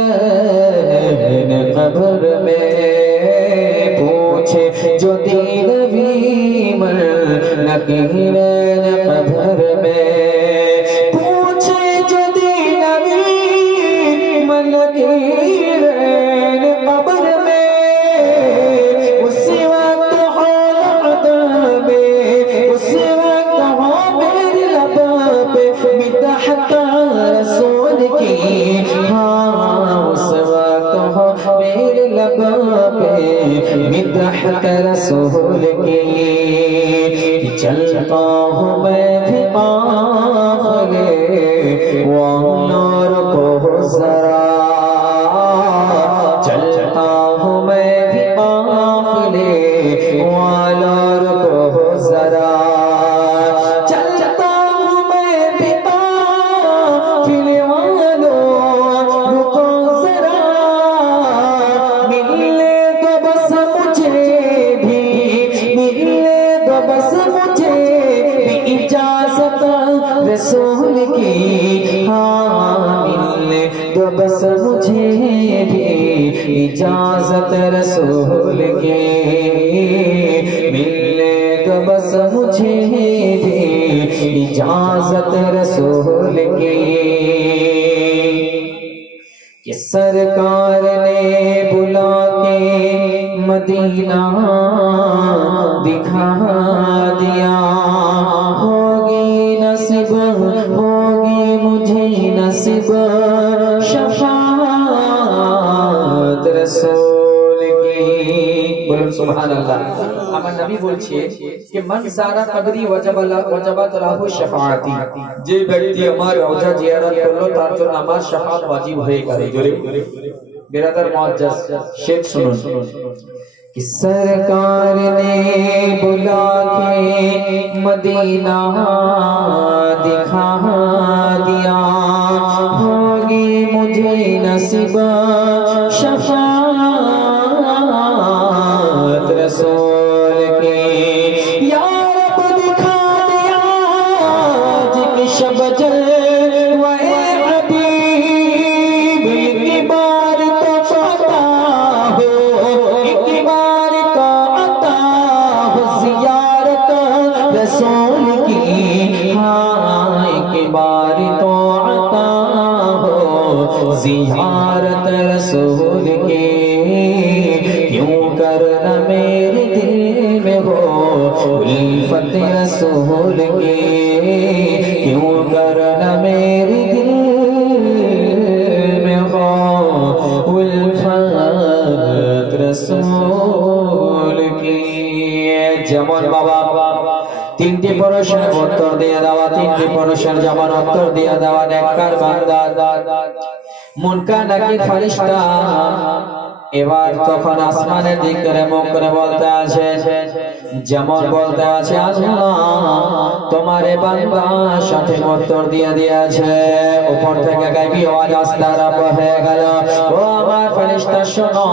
कब्र में, पूछे जो नबी मन नकीर कब्र में, कब्र में उसी वक्त हो लहदा में, उसी वक्त हो मेरे लबा पे मिदहत रसूल की, हाँ उस वक्त हो मेरे लबा पे मिदहत रसूल की। चलता हूँ मैं भी आखिरे वो नूर को जरा, चलता हूँ मैं भी काफिले वालों को जरा, चलता हूँ मैं भी काफिले वालों को जरा, मिलने दो बस मुझे भी, मिलने दो बस मुझे भी इजाजत रसूल की, हाँ मिलने दो बस मुझे भी इजाजत रसूल की, मिलने दो बस मुझे भी इजाजत रसूल की। कि सरकार ने बुला के मदीना दिखा दिया, होगी नसीब होगी मुझे नसीब शफाअत रसूल की। बोलो सुभान अल्लाह। আমার নবী বলছে যে মান যারা কবরি ওয়াজাবাত লাহু শাফাআতি, যে ব্যক্তি আমার রওজা জিয়ারত করলো তার জন্য আমার শাফাত ওয়াজিব হয়ে গেল। জোরে বিরাদার মুআজ্জাজ শেখ শুনুন। कि सरकार ने बुला के मदीना दिखा दिया, होगी मुझे नसीब शफाअत रसूल की। या रब दिखा दिया जिनकी शब जल वए हबीब, एक बार तो अता हो, एक बार तो अता हो ज़ियारत रसूल की। हाँ एक बार तो अता हो ज़ियारत रसूल की। क्यों करना मेरे दिल में हो उल्फत रसूल की, क्यों करना मेरे दिल में हो उल्फत रसूल की। যেমন বাবা তিনটি প্রশ্নের উত্তর দিয়ে দেওয়া, তিনটি প্রশ্নের যেমন উত্তর দিয়ে দেওয়া নেককার বান্দা মুনকার নাকির ফেরেশতা এবার তখন আসমানের দিকে মুখ করে বলতে আছে, যেমন বলতে আছে আল্লাহ তোমারে বান্দা সঠিক উত্তর দিয়ে দিয়েছে। উপর থেকে গায়বী আওয়াজ আসতে আরম্ভ হয়ে গেল, ও আমার ফেরেশতা শোনো,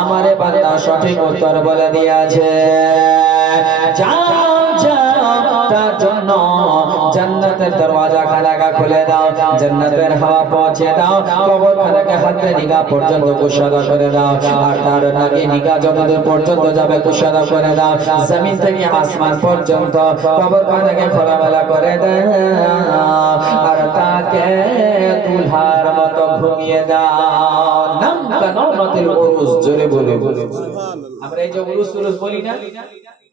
আমারে বান্দা সঠিক উত্তর বলে দিয়েছে। যাও যাও তার জন্য জান্নাতের দরওয়াজা খানাকা খুলে দাও, জান্নাতের হাওয়া পৌঁছে দাও, কবরখানাকে হাতে নিগাহ পর্যন্ত কুশাদা করে দাও, আর তার নাকি নিগাহ যতদূর পর্যন্ত যাবে কুশাদা করে দাও, জমিন থেকে আসমান পর্যন্ত কবরখানাকে খোলামেলা করে দাও, আর তাকে দুলহার মতো ঘুমিয়ে দাও। নাম কানামাতিল উরুস, জোরে বলে বলে আমরা এই যে উরুস বলি না,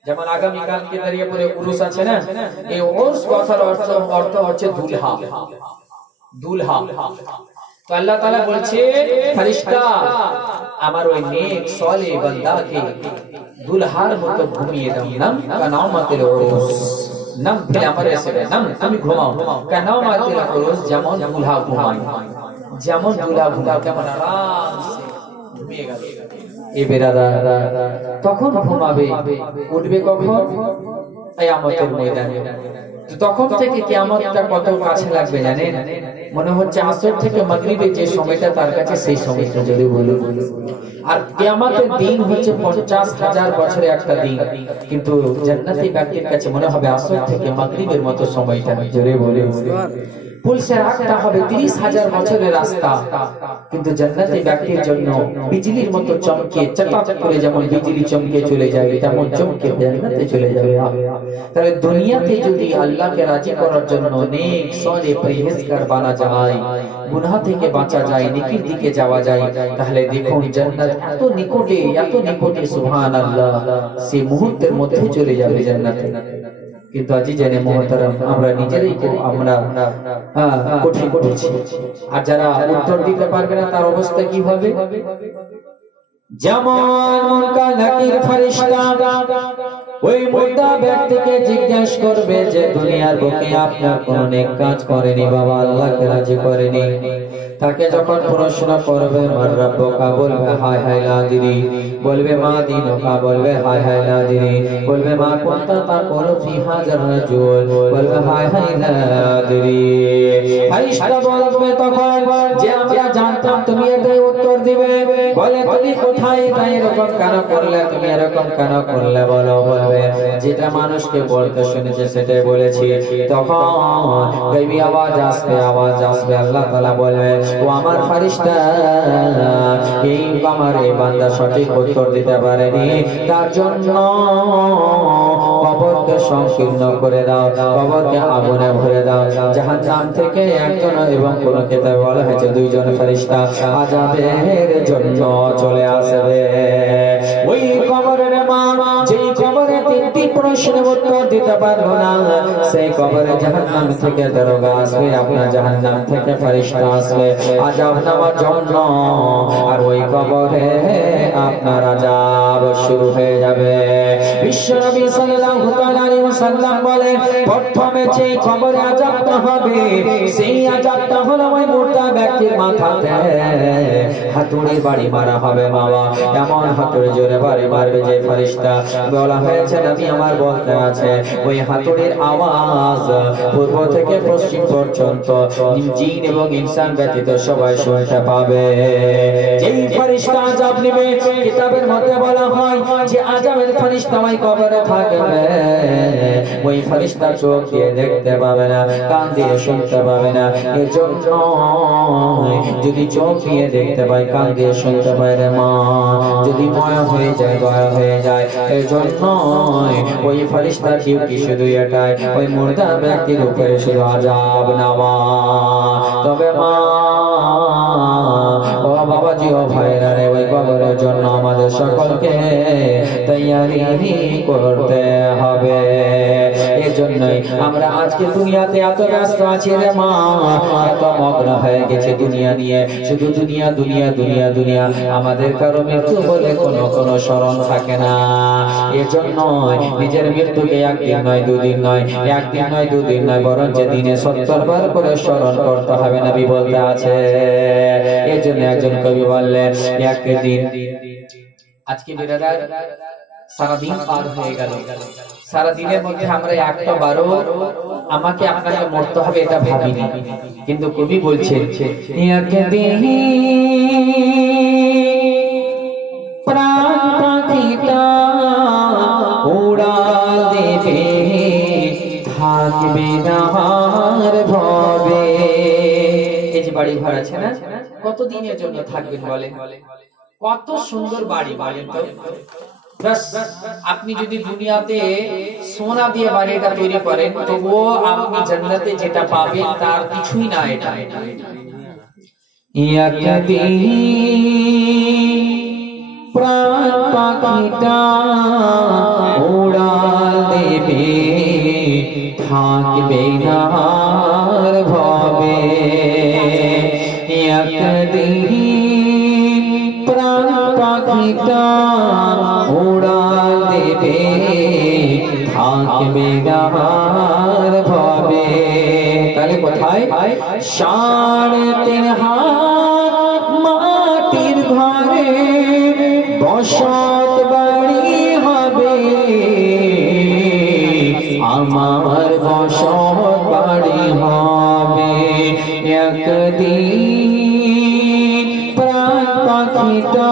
যেমন আগামী কালকে দাঁড়িয়ে পরে উরুস আছে না, এই উরুস কথার অর্থ হচ্ছে দুলহা, দুলহা। তো আল্লাহ তাআলা বলছে ফেরেশতা আমার ওই নেক সালেহ বান্দাকে দুলহার মতো ঘুমিয়ে দাও। নাম কানামাতিল উরুস, নাম ফিল আমরে এসে নাম তুমি ঘুমাও, কানামাতিল উরুস যেমন দুলহা ঘুমায়, যেমন দুলহা ঘুমায় কেমন আরাম সে ঘুমিয়ে গেল। এ বেরাদার তখন ঘুমাবে, উঠবে কখন? কিয়ামতের ময়দানে। তো তখন থেকে কিয়ামতটা কত কাছে লাগবে জানেন? মনে হচ্ছে আসর থেকে মাগরিবের যে সময়টা তার কাছে সেই সময়টা যদি বলে। আর কিয়ামতের দিন হচ্ছে 50,000 বছরের একটা দিন, কিন্তু জান্নাতি ব্যক্তির কাছে মনে হবে আসর থেকে মাগরিবের মতো সময়টা। জোরে বলে পুল সে রাস্তা হবে 30,000 বছরের রাস্তা, কিন্তু জান্নাতি ব্যক্তির জন্য বিজলির মতো চমকে চটাচট করে যেমন বিজলি চমকে চলে যায়, তেমন চমকে জান্নাতে চলে যাবে। তাহলে দুনিয়াতে যদি আল্লাহকে রাজি করার জন্য নেক সালেহ পরহেজগার বানা যায়, গুনাহ থেকে বাঁচা যায়, নেকির দিকে যাওয়া যায়, তাহলে দেখুন জান্নাত এত নিকটে সুবহানাল্লাহ, সেই মুহূর্তের মধ্যে চলে যাবে জান্নাতে। কিন্তু আজি জেনে মুহতারাম আমরা নিজেরাই আমরা কঠিন করছি, আর যারা উত্তর দিতে পারবে না তার অবস্থা কি হবে? যেমন মুনকার নাকির ফেরেশতা ওই মুর্দা ব্যক্তিকে জিজ্ঞেস করবে যে দুনিয়ার বুকে আপনার কোন নেক কাজ করেনি বাবা, আল্লাহকে রাজি করেনি, তাকে যখন প্রশ্ন করবে মার রাব্বুকা, বলবে হায় হায় লা আদরি, বলবে মা দীনুকা, বলবে হায় হায় লা আদরি, বলবে মা কুনতা তাকুলু ফি হাযার রাজুল, বলবে হায় হায় লা আদরি। ফেরেশতা বলবে তখন যে আমরা জানতাম তুমি এটাই উত্তর দিবে, বলে তুমি কোথায় তাই এরকম কেন করলে, তুমি এরকম কেন করলে বলো। বলবে যেটা মানুষকে বলতে শুনেছে সেটাই বলেছি। তখন গায়বী আওয়াজ আসবে, আওয়াজ আসবে, আল্লাহ তাআলা বলবে ও আমার ফেরেশতা, এই আমার এই বান্দা সঠিক উত্তর দিতে পারেনি, তার জন্য কবরকে সংকীর্ণ করে দাও, কবরকে আগুনে ভরে দাও। জাহান্নাম থেকে একজন এবং কোন কিতাবে বলা হয়েছে দুইজন ফেরেশতা আযাবের জন্য চলে আসবে। ওই কবরের মা যেই কবরে তিনটি প্রশ্নের উত্তর দিতে পারলো না, সেই কবরে জাহান্নাম থেকে দরগা আসবে, আপনার জাহান্নাম থেকে ফেরেশতা আসবে আযাব নেওয়ার জন্য। আর ওই কবরে আপনার আযাব শুরু হয়ে যাবে। বিশ্বনবী সাল্লাল্লাহু আলাইহি ওয়াসাল্লাম বলেন প্রথমে যে কবরে আযাবটা হবে সেই আযাবটা হলো ওই মুর্দা ব্যক্তির মাথাতে হাতুড়ির বাড়ি মারা হবে। বাবা এমন হাতুড়ি জোরে বাড়ি মারবে যে ফেরেশতা বলা হয়েছে নবী আমার বলতে আছে ওই হাতুড়ির আওয়াজ পূর্ব থেকে পশ্চিম পর্যন্ত জিন এবং ইনসান ব্যতীত সবাই শুনতে পাবে। যেই ফেরেশতা আযাব নেবে কিতাবের মধ্যে বলা হয় যে আযাবের ফেরেশতা ওই কবরে থাকবে, ওই ফেরেশতা চোখ দিয়ে দেখতে পাবে না, কান দিয়ে শুনতে পাবে না। এজন্য যদি চোখ দিয়ে দেখতে পায়, কান দিয়ে শুনতে পায় রে মা, যদি মায়া হয়ে যায়, দয়া হয়ে যায়। এজন্য ওই ফেরেশতার ডিউটি শুধু এটাই, ওই মুর্দা ব্যক্তির উপরে শুধু আযাব নেওয়া। তবে মা ও বাবাজি ও ভাইরা রে, ওই কবরের জন্য আমাদের সকলকে তৈয়ারি করতে হবে। এজন্যই আমরা আজকে দুনিয়াতে এত ব্যস্ত আছি রে মা, এত মগ্ন হয়ে গেছে দুনিয়া নিয়ে, শুধু দুনিয়া দুনিয়া দুনিয়া দুনিয়া। আমাদের কারো মৃত্যু বলে কোনো স্মরণ থাকে না। এজন্য নিজের মৃত্যুকে একদিন নয় দুদিন নয়, একদিন নয় দুদিন নয়, বরং যে দিনে 70 বার করে স্মরণ করতে হবে নবী বলতে আছে। এজন্য একজন কবি বললেন একদিন, আজকে বিরাদার সারাদিন পার হয়ে গেল, সারাদিনের মধ্যে আমরা একটা বারো আমাকে আপনাকে মরতে হবে এটা ভাবিনি। কিন্তু কবি বলছেন একদিন প্রাণ পাখিটা উড়াল দেবে, থাকবে না আর ভবে। এই যে বাড়ি ঘর আছে না, কতদিনের জন্য থাকবেন বলেন? কত সুন্দর বাড়ি বলেন তো। আপনি যদি দুনিয়াতে সোনা দিয়ে বাড়িটা তৈরি করেন তবুও আপনি জান্নাতে যেটা পাবেন তার কিছুই না এটা। একদিন প্রাণ পাখিটা উড়াল দেবে, থাকবে না আর ভবে। একদিন প্রাণ পাখিটা উড়াল দেবে, থাকবে না আর ভবে। তাহলে কোথায়? 3.5 হাত মাটির ঘরে বসত বাড়ি হবে, আমার বসত বাড়ি হবে। একদিন প্রাণ পাখিটা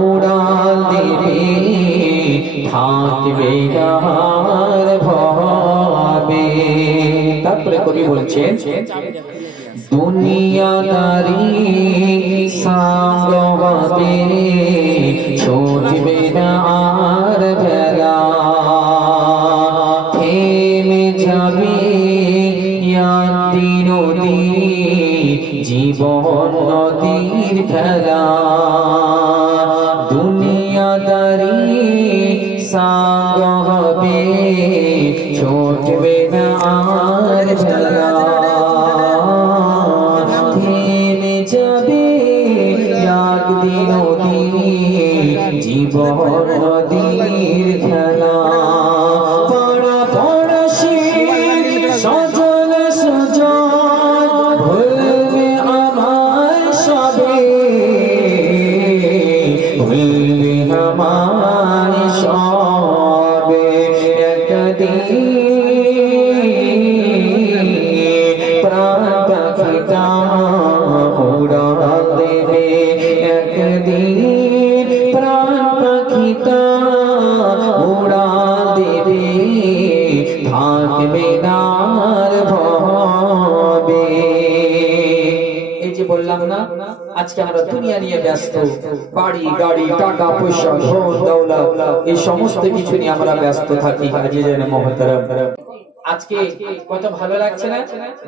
উড়াল দেবে, থাকবে না আর ভবে। তারপরে কবি বলছেন দুনিয়াদারি সাঙ্গ হবে, ছুটবে না আর বেলা, থেমে যাবে নদী, জীবন নদীর খেলা। দুনিয়াদারি সাঙ্গ হবে, ছুটবে না আর বেলা, থেমে যাবে একদিন নদী, জীবন নদীর খেলা। পড়া পড়াশি সজল সুজন ভুলবে আমার সবে, ভুলবে আমার সবে। একদিন প্রাণ পাখিটা উড়াল দেবে, না, আজকে আমরা দুনিয়া নিয়ে ব্যস্ত, বাড়ি গাড়ি টাকা পয়সা ধন দৌলত এই সমস্ত কিছু নিয়ে আমরা ব্যস্ত থাকি। আজিজের মুহতারাম, আজকে কত ভালো লাগছে না,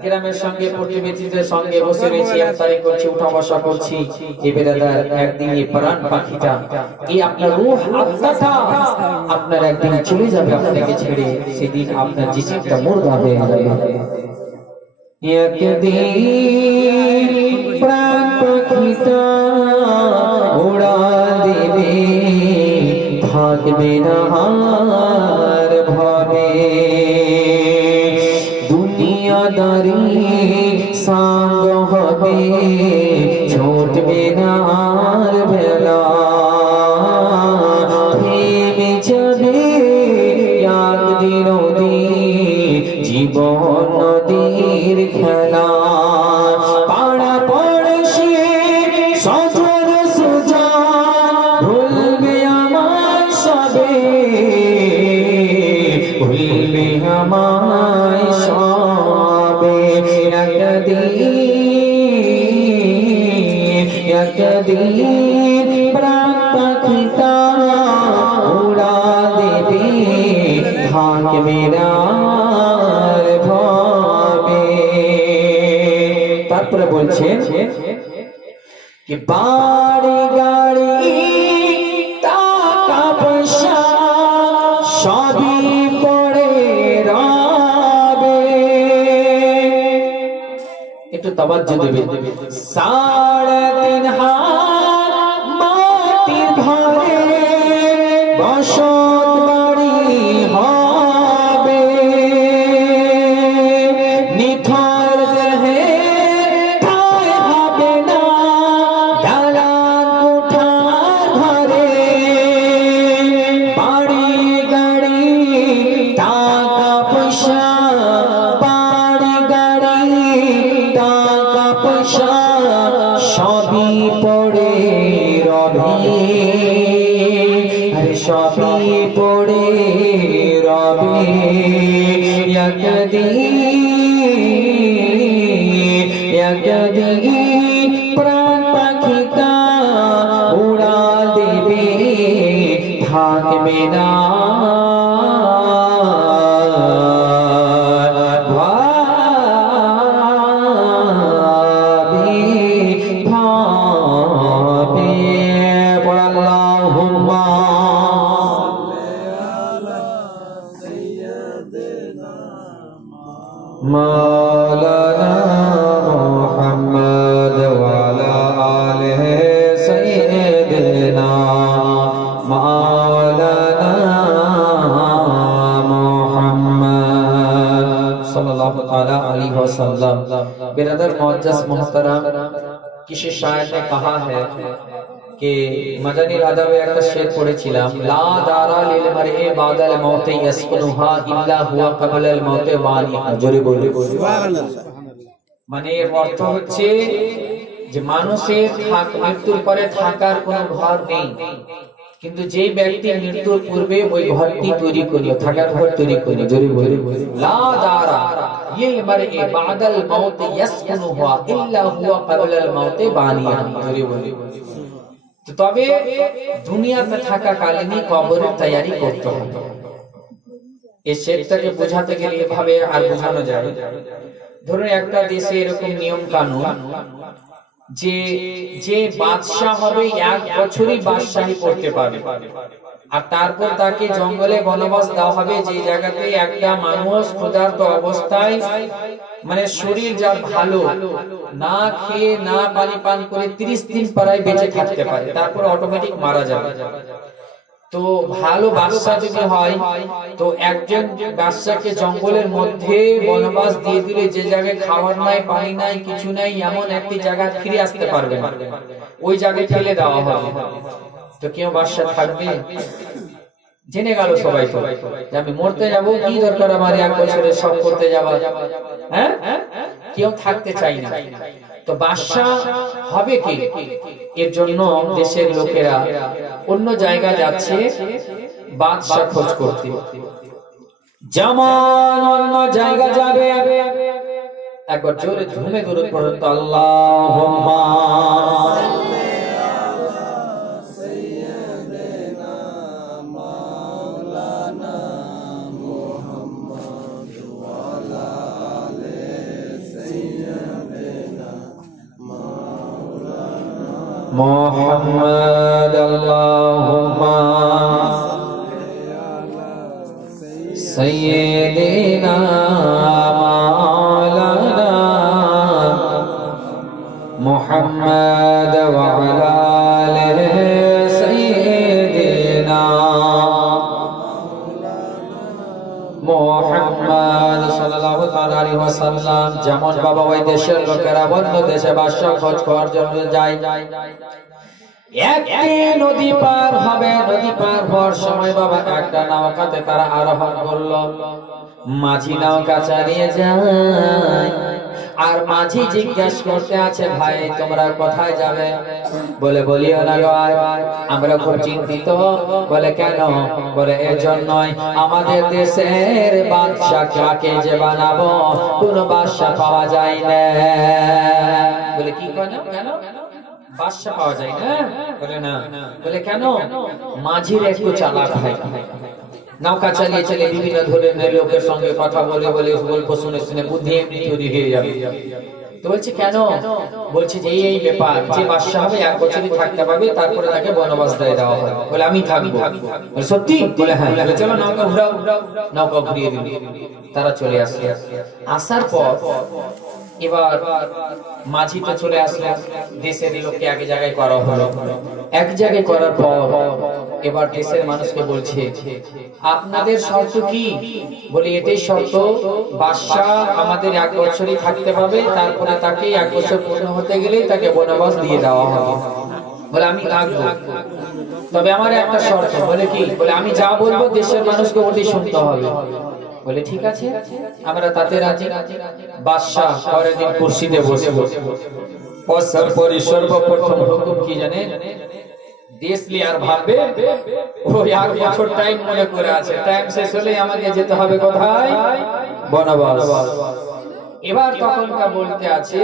গ্রামের সঙ্গে প্রতিবেশীদের সঙ্গে বসে রয়েছি, ইফতারি করছি, উঠা বসা করছি। এই বেরাদার একদিন এই প্রাণ পাখিটা, এই আপনার রূহ আত্মাটা আপনার একদিন চলে যাবে আপনাকে ছেড়ে, সেদিন আপনার জিসিমটা মুর্দা হয়ে যাবে। একদিন প্রাণ পাখিটা উড়া দেবে, থাকবে না আর ভাবে, দুনিয়াদারি সাঙ্গ হবে, ছুটবে না আর বেলা, থেমে যাবে একদিন জীবন নদীর খেলা। পাড়া পড়শি সজর সুজা ভুলবে আমায় সবে, ভুলবে আমায় সবে। একদিন প্রাণ পাখিটা উড়া দেবে, থাকবে না আর ভাবে। তারপরে বলছেন कि बाड़ी गाड़ी टाका पैसा सभी पड़े रबे, একটু তাওয়াজ্জু দেবে। 3.5 হাত মাটির ঘরে বসত বাড়ি হবে, নিথর দেহে ঠাঁই হবে না দালান কোঠার ঘরে। বাড়ি গাড়ি টাকা পয়সা, বাড়ি গাড়ি টাকা পয়সা সবই পড়ে রবে, আরে সবই পড়ে রবে। একদিন প্রাণ পাখিটা উড়া দেবে, থাকবে না مولانا محمد وعلى آله سيدنا مولانا محمد صلى الله تعالى عليه وسلم। बिरादर मुअज़्ज़ज़ मोहतरम, किसी शायर ने कहा है कि मदनी राधा में एक शेर पढ़ेছিলাম, ला दारा लिल मरई बादल मौत यस्कुनुहा इल्ला हुआ कबल अल मौत वानिहा। জোরে বলি সুবহানাল্লাহ। মানে এর অর্থ হচ্ছে যে মানুষের মৃত্যুর পরে থাকার কোনো ঘর নেই, কিন্তু যে ব্যক্তি মৃত্যুর পূর্বে ওই ঘরটি তৈরি করলো, থাকার ঘর তৈরি করলো। জোরে বলি লা দারা ये मरई बादल मौत यस्कुनुहा इल्ला हुआ कबल अल मौत वानिहा। জোরে বলি। তবে দুনিয়াতে থাকাকালীনই কবরের তৈরি করতে হবে। এই শেরটাকে বোঝাতে গেলে এভাবে আর বোঝানো যায়, ধরুন একটা দেশে এরকম নিয়ম কানুন যে যে বাদশা হবে 1 বছরই বাদশাহী করতে পারবে, আর তারপর তাকে জঙ্গলে বনবাস দেওয়া হবে, যে জায়গাতে একটা মানুষ ক্ষুধার্ত অবস্থায়, মানে শরীর যার ভালো, না খেয়ে না পানি পান করে 30 দিন প্রায় বেঁচে থাকতে পারে, তারপর অটোমেটিক মারা যাবে। তো ভালো বাদশা যদি হয়, তো একজন বাদশাকে জঙ্গলের মধ্যে বনবাস দিয়ে দিলে, যে জায়গায় খাবার নাই পানি নাই কিছু নাই, এমন একটি জায়গা ফিরে আসতে পারবে না, ওই জায়গায় ফেলে দেওয়া হবে। তো কেউ বাদশা থাকবে? জেনে গেল সবাই তো যে আমি মরতে যাবো, কি দরকার আমার 1 বছরের সব করতে যাওয়া, হ্যাঁ? কেউ থাকতে চাই না। তো বাদশা হবে কি? এর জন্য দেশের লোকেরা অন্য জায়গা যাচ্ছে বাদশা খোঁজ করতে। যেমন অন্য জায়গা যাবে একবার জোরে ঝুমে দরুদ পড়ুন তো আল্লাহুম্মা محمد اللهم سيدنا مولانا محمد وعلى آله سيدنا محمد সাল্লাল্লাহু তাআলা আলাইহি ওয়াসাল্লাম। যেমন বাবা ওই দেশের লোকেরা অন্য দেশে বাদশা খোঁজ করার জন্য যায়, একটি নদী পার হবে, নদী পার হওয়ার সময় বাবা একটা নৌকাতে তারা আরোহণ করলো। মাঝি নৌকা চালিয়ে যায়, আর মাঝি জিজ্ঞাসা করতে আছে, ভাই তোমরা কোথায় যাবে? বলে বলিও না গো, আমরা খুব চিন্তিত। বলে কেন? বলে এর জন্যই আমাদের দেশের বাদশাকে যে বানাবো কোন বাদশা পাওয়া যায় না। বলে কি কেন? বাদশা পাওয়া যায় না? বলে না। বলে কেন? মাঝির একটু চালাক হয়, নৌকা চালিয়ে চালিয়ে বিভিন্ন ধরনের লোকের সঙ্গে কথা বলে বলে গল্প শুনে শুনে বুদ্ধি এমনি তৈরি হয়ে যাবে। তো বলছে কেন? বলছে যে এই ব্যাপার, যে বাদশা হবে 1 বছরই থাকতে পারবে, তারপরে তাকে বনবাস দিয়ে দেওয়া হবে। বলে আমি থাকবো। বলে সত্যি? বলে হ্যাঁ। বলে চলো নৌকা ঘুরাও। নৌকা ঘুরিয়ে দিল, তারা চলে আসে। আসার পর এবার মাঝি তো চলে আসলো, দেশের লোককে এক জায়গায় করা হলো। এক জায়গায় করার পর এবার দেশের মানুষকে বলছে, আপনাদের শর্ত কি? বলে এটাই শর্ত, বাদশা আমাদের 1 বছরই থাকতে পাবে, তারপরে তাকে 1 বছর পূর্ণ হতে গেলেই তাকে বনবাস দিয়ে দেওয়া হবে। বলে আমি থাকবো, তবে আমার একটা শর্ত। বলে কি? বলে আমি যা বলবো দেশের মানুষকে ওটাই শুনতে হবে। বলে ঠিক আছে, আমরা তাতে রাজি। বাদশা পরের দিন কুরসিতে বসে সর্বপ্রথম হুকুম কি জানে? দেশ লিয়ার ভাববে ওই 1 বছর টাইম মনে করে আছে, টাইম শেষ হলে আমাকে যেতে হবে কোথায়? বনবাস। এবার তখনকার বলতে আছে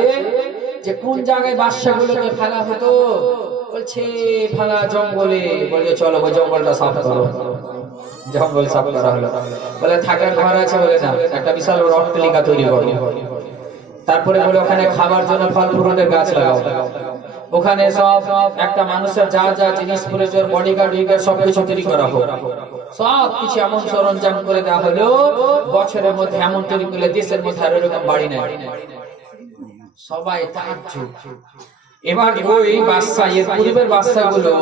যে কোন জায়গায় বাদশাগুলোকে ফেলা হতো? বলছে ফেলা জঙ্গলে। বলে চলো ওই জঙ্গলটা সাফ করো। জঙ্গল সাফ করা হলো। বলে থাকার ঘর আছে? বলে না। একটা বিশাল অট্টালিকা তৈরি করো। তারপরে বলে ওখানে খাবার জন্য ফল ফ্রুটের গাছ লাগাও। ওখানে সব একটা মানুষের যা যা জিনিস প্রয়োজন, বডিগার্ড সবকিছু তৈরি করা হোক। সব কিছু এমন সরঞ্জাম করে দেওয়া হলো, বছরের মধ্যে এমন তৈরি করলে দেশের মধ্যে আর এরকম বাড়ি নাই। সবাই তাজ্জুব। এবার ওই বাদশা, এর পূর্বের বাদশাগুলো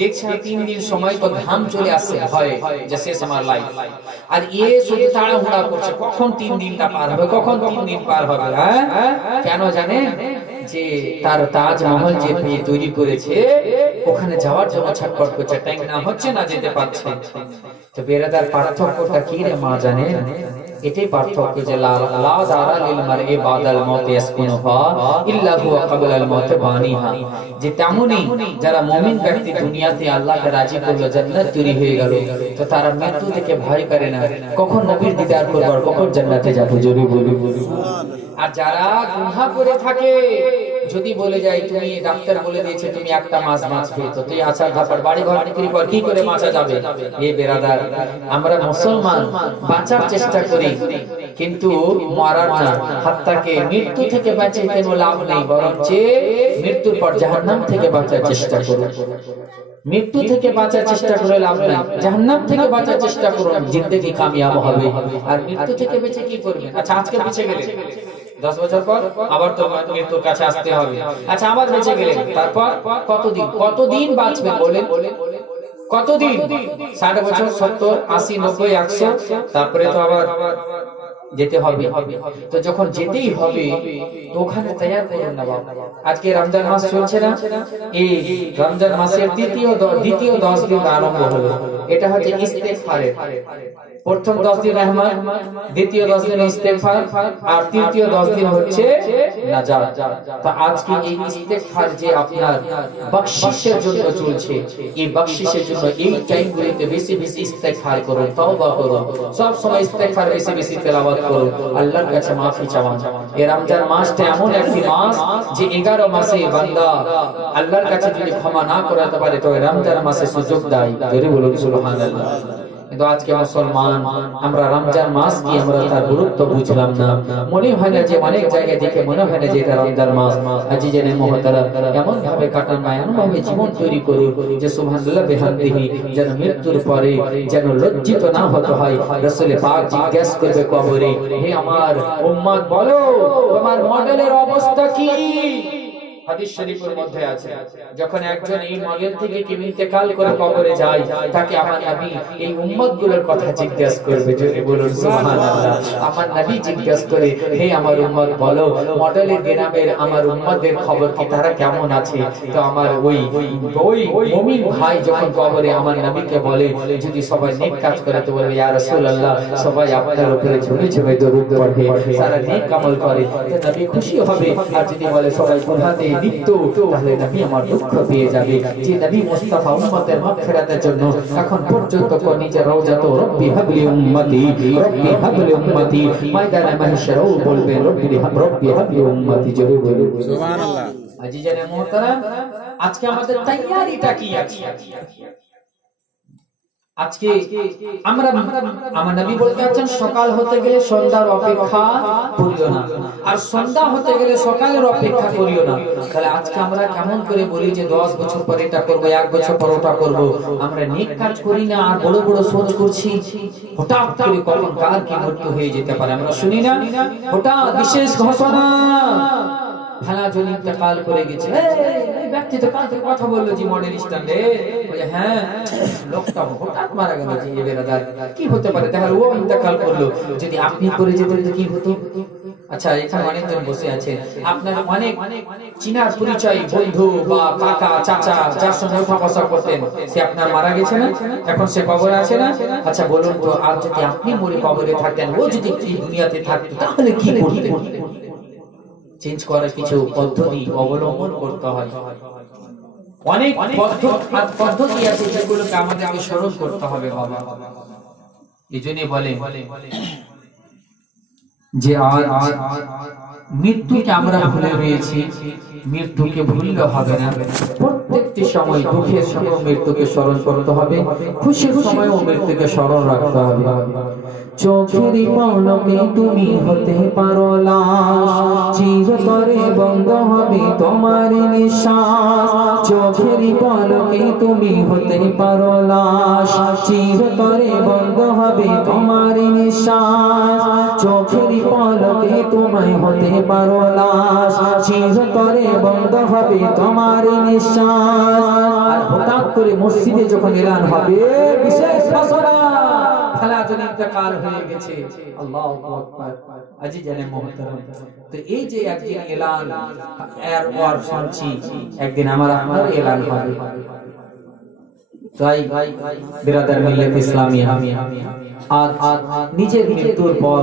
দেখছে 3 দিন সময় তো ধাম চলে আসে, হয় যে শেষ আমার লাইফ। আর এ শুধু তাড়াহুড়া করছে, কখন 3 দিনটা পার হবে, কখন 3 দিন পার হবে। হ্যাঁ, কেন জানে? যে তার তাজমহল যে তৈরি করেছে ওখানে যাওয়ার জন্য ছটফট করছে, টাইম না হচ্ছে, না যেতে পারছে। তো বেরাদার পার্থক্যটা কি রে মা জানে? এটাই পার্থক্য যে লা দারা লিল মারই বাদাল মউত ইয়াসকুনুহা ইল্লা হুয়া ক্বাবলাল মউত বানিহা। যে তেমনি যারা মুমিন ব্যক্তি দুনিয়াতে আল্লাহকে রাজি করলো, জান্নাত তৈরি হয়ে গেল, তো তারা মৃত্যু থেকে ভয় করে না, কখন নবীর দিদার করব, কখন জান্নাতে যাব। জোরে বলি। আর যারা গুনাহ করে থাকে, যদি বলে যায় তুমি ডাক্তার বলে দিয়েছে তুমি একটা মাছ বাঁচবে, তো তুই আচার ধাপার বাড়ি ঘর বিক্রি কর, কি করে বাঁচা যাবে? এ বেরাদার, আমরা মুসলমান বাঁচার চেষ্টা করি, কিন্তু মরার না। হাত্তাকে মৃত্যু থেকে বাঁচে কোনো লাভ নেই, বরঞ্চ মৃত্যুর পর জাহান্নাম থেকে বাঁচার চেষ্টা করো। মৃত্যু থেকে বাঁচার চেষ্টা করে লাভ নাই, জাহান্নাম থেকে বাঁচার চেষ্টা করুন, জিন্দেগি কামিয়াব হবে। আর মৃত্যু থেকে বেঁচে কি করবে? আচ্ছা আজকে বেঁচে গেলে 10 বছর পর আবার তো মৃত্যুর কাছে আসতে হবে। আচ্ছা আবার বেঁচে গেলে তারপর কতদিন বাঁচবেন বলেন? কতদিন? 60 বছর, 70, 80, 90, 100, তারপরে তো আবার যেতে হবে। তো যখন যেতেই হবে তো ওখানে তৈরি করুন না বাবা। আজকে রমজান মাস চলছে না, এই রমজান মাসের দ্বিতীয় 10 দিন আরম্ভ হলো। এটা হচ্ছে ইস্তেগফারের প্রথম 10 দিন রহমত, দ্বিতীয় 10 দিন ইস্তেগফার, আর তৃতীয় 10 দিন হচ্ছে নাজাত। তো আজকে এই ইস্তেগফার যে আপনার বখশিশের জন্য চলছে, এই বখশিশের জন্য এই টাইমগুলোতে বেশি বেশি ইস্তেগফার করুন, তওবা করুন, সব সময় ইস্তেগফার বেশি বেশি তেলাওয়াত করুন, আল্লাহর কাছে মাফি চাওয়ান। এই রমজান মাসটা এমন একটি মাস যে 11 মাসে বান্দা আল্লাহর কাছে যদি ক্ষমা না করাতে পারে তো রমজান মাসে সুযোগ দেয়। জোরে বলুন সুবহানাল্লাহ। কিন্তু আজকে মুসলমান আমরা রমজান মাস কি আমরা তার গুরুত্ব বুঝলাম না। মনে হয় না যে অনেক জায়গায় দেখে মনে হয় না যে এটা রমজান মাস। আজিজেনে মুহতারাম এমন ভাবে কাটান না, এমন ভাবে জীবন তৈরি করুন যে সুবহানাল্লাহ বিহামদিহি, যেন মৃত্যুর পরে যেন লজ্জিত না হতে হয়। রাসূল পাক জিজ্ঞেস করবে কবরে, হে আমার উম্মত বলো তোমার মডেলের অবস্থা কি? হাদিস শরীফের মধ্যে আছে যখন একজন এই মডেল থেকে কি ইন্তেকাল করে কবরে যায়, তাকে আমার নবী এই উম্মতগুলোর কথা জিজ্ঞাসা করবে। জোরে বলুন সুবহানাল্লাহ। আমার নবী জিজ্ঞাসা করে, হে আমার উম্মত বলো মডেলের গ্রামের আমার উম্মতদের খবর কি, তারা কেমন আছে? তো আমার ওই মুমিন ভাই যখন কবরে আমার নবীকে বলে যদি সবাই নেক কাজ করে তো বলবে ইয়া রাসূলুল্লাহ সবাই আপনার উপরে ঝুলে ঝুলে দরুদ পড়ে, সারা নেক আমল করে, তো নবী খুশি হবে। আর যদি বলে সবাই গুনাহে লিপ্ত, তাহলে নবী আমার দুঃখ পেয়ে যাবে। যে নবী মুস্তাফা উম্মতের মাগফিরাতের জন্য এখন পর্যন্ত নিজের রওজাত রব্বি হাবলি উম্মতি, রব্বি হাবলি উম্মতি, ময়দানে মাহশারেও বলবে রব্বি হাবলি উম্মতি। জোরে বলুন সুবহানাল্লাহ। আজিজানে মুহতারাম আজকে আমাদের তৈয়ারিটা কি আছে? আজকে আমরা আমার নবী বলতে আছেন সকাল হতে গেলে সন্ধ্যার অপেক্ষা করিও না, আর সন্ধ্যা হতে গেলে সকালের অপেক্ষা করিও না। তাহলে আজকে আমরা কেমন করে বলি যে 10 বছর পরে এটা করব, 1 বছর পরে ওটা করব। আমরা নেক কাজ করি না আর বড় বড় সোচ করছি। হঠাৎ করে কখন কার কি মৃত্যু হয়ে যেতে পারে আমরা শুনি না। হঠাৎ বিশেষ ঘোষণা ফালা জন ইন্তেকাল করে গেছে, এই ব্যক্তি তো কাল থেকে কথা বললো জি মডেল স্ট্যান্ডে, বলে হ্যাঁ লোকটা হঠাৎ মারা গেল জি এ বেরাদার, কি হতে পারে? তাহলে ও ইন্তেকাল করলো, যদি আপনি করে যেতেন তো কি হতো? আচ্ছা এখানে অনেকজন বসে আছেন, আপনার অনেক চিনার পরিচয় বন্ধু বা কাকা চাচা যার সঙ্গে উঠা বসা করতেন, সে আপনার মারা গেছে না, এখন সে কবরে আছে না? আচ্ছা বলুন তো, আর যদি আপনি মরে কবরে থাকতেন, ও যদি এই দুনিয়াতে থাকতো তাহলে কি করতেন? চেঞ্জ করার কিছু পদ্ধতি অবলম্বন করতে হয়। অনেক পদ্ধতি আছে যেগুলোকে আমাদেরকে স্মরণ করতে হবে বাবা। এইজন্যই বলে যে আজ মৃত্যুকে আমরা ভুলে রয়েছি, মৃত্যুকে ভুললে হবে না। প্রত্যেকটি সময় দুঃখের সময় মৃত্যুকে স্মরণ করতে হবে, খুশির সময়ও মৃত্যুকে স্মরণ রাখতে হবে। চোখের পলকে তুমি হতে পারো লাশ, চিরতরে বন্ধ হবে তোমার নিঃশ্বাস। চোখের পলকে তুমি হতে পারো লাশ, চিরতরে বন্ধ হবে তোমার নিঃশ্বাস। চোখের পলকে তুমি হতে পারো লাশ, চিরতরে বন্ধ হবে তোমার নিঃশ্বাস। আর হঠাৎ করে মসজিদে যখন এলান হবে বিশেষ ঘোষণা, ইন্তেকাল হয়ে গেছে, আল্লাহু আকবার। আজিজানে মুহতারাম, তো এই যে একদিন এলান এর ওয়ার শুনছি, একদিন আপনার এলান হবে। তাই বিরাদার মিল্লাত ইসলামিয়া আর নিজের মৃত্যুর পর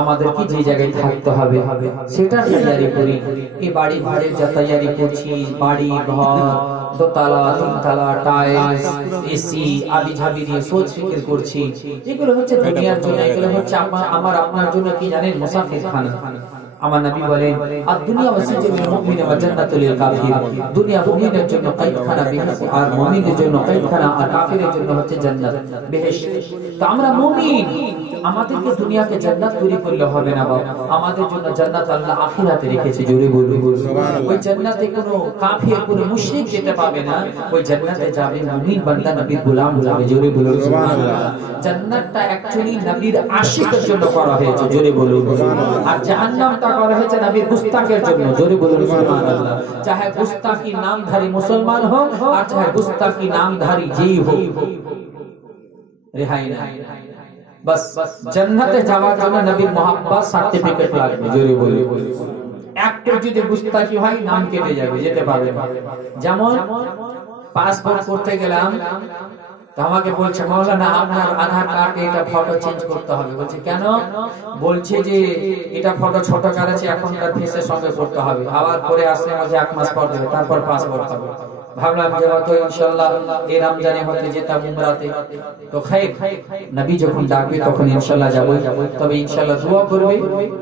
আমাদের কি যে জায়গায় থাকতে হবে সেটা তৈরি করি। এই বাড়ি ঘরের যা তৈরি করছি, বাড়ি ঘর দোতলা তিনতলা টাইলস এসি আদি ঝাবি দিয়ে সোচ ফিকির করছি, এগুলো হচ্ছে দুনিয়ার জন্য, এগুলো হচ্ছে আমার আপনার জন্য কি জানেন মুসাফির খানা। আমার নবী বলেন আর দুনিয়া ওয়াসিজুল মুমিন ওয়া জান্নাতুল লিল কাফির, দুনিয়া মুমিনের জন্য কয়েদখানা বেহেশত, আর মুমিনের জন্য কয়েদখানা, আর কাফিরের জন্য হচ্ছে জান্নাত বেহেশত। তো আমরা মুমিন, আমাদেরকে দুনিয়াকে জান্নাত তৈরি করলে হবে না বাবা, আমাদের জন্য জান্নাত আল্লাহ আখিরাতে রেখেছে। জোরে বলুন সুবহানাল্লাহ। ওই জান্নাতে কোনো কাফির কোনো মুশরিক যেতে পাবে না, ওই জান্নাতে যাবে মুমিন বান্দা নবীর গোলাম যাবে। জোরে বলুন সুবহানাল্লাহ। জান্নাতটা অ্যাকচুয়ালি নবীর আশিকের জন্য করা হয়েছে। জোরে বলুন সুবহানাল্লাহ। আর জাহান্নামটা করা হয়েছে নবীর গুস্তাখের জন্য। জোরে বলুন সুবহানাল্লাহ। চাহে গুস্তাখী নামধারী মুসলমান হোক আর চাহে গুস্তাখী নামধারী যেই হোক, রেহাই নাই। বাস জান্নাতে যাওয়ার জন্য নবীর মুহাব্বত সার্টিফিকেট লাগবে। জোরে বলুন। একটু যদি গুস্তাখী হয় নাম কেটে যাবে, যেতে পারবে না। যেমন পাসপোর্ট করতে গেলাম তো আমাকে বলছে মাওলানা আপনার আধার কার্ডে এটা ফটো চেঞ্জ করতে হবে। বলছে কেন? বলছে যে এটা ফটো ছোট করেছে, এখনকার ফেসের সঙ্গে করতে হবে, আবার করে আসলে মাঝে 1 মাস পর দেবে, তারপর পাসপোর্ট হবে। ভাবলাম যে হয়তো ইনশাআল্লাহ এই রমজানে হতে যেতাম উমরাতে, তো খাইর নবী যখন ডাকবে তখন ইনশাআল্লাহ যাব। তবে ইনশাআল্লাহ দোয়া করবে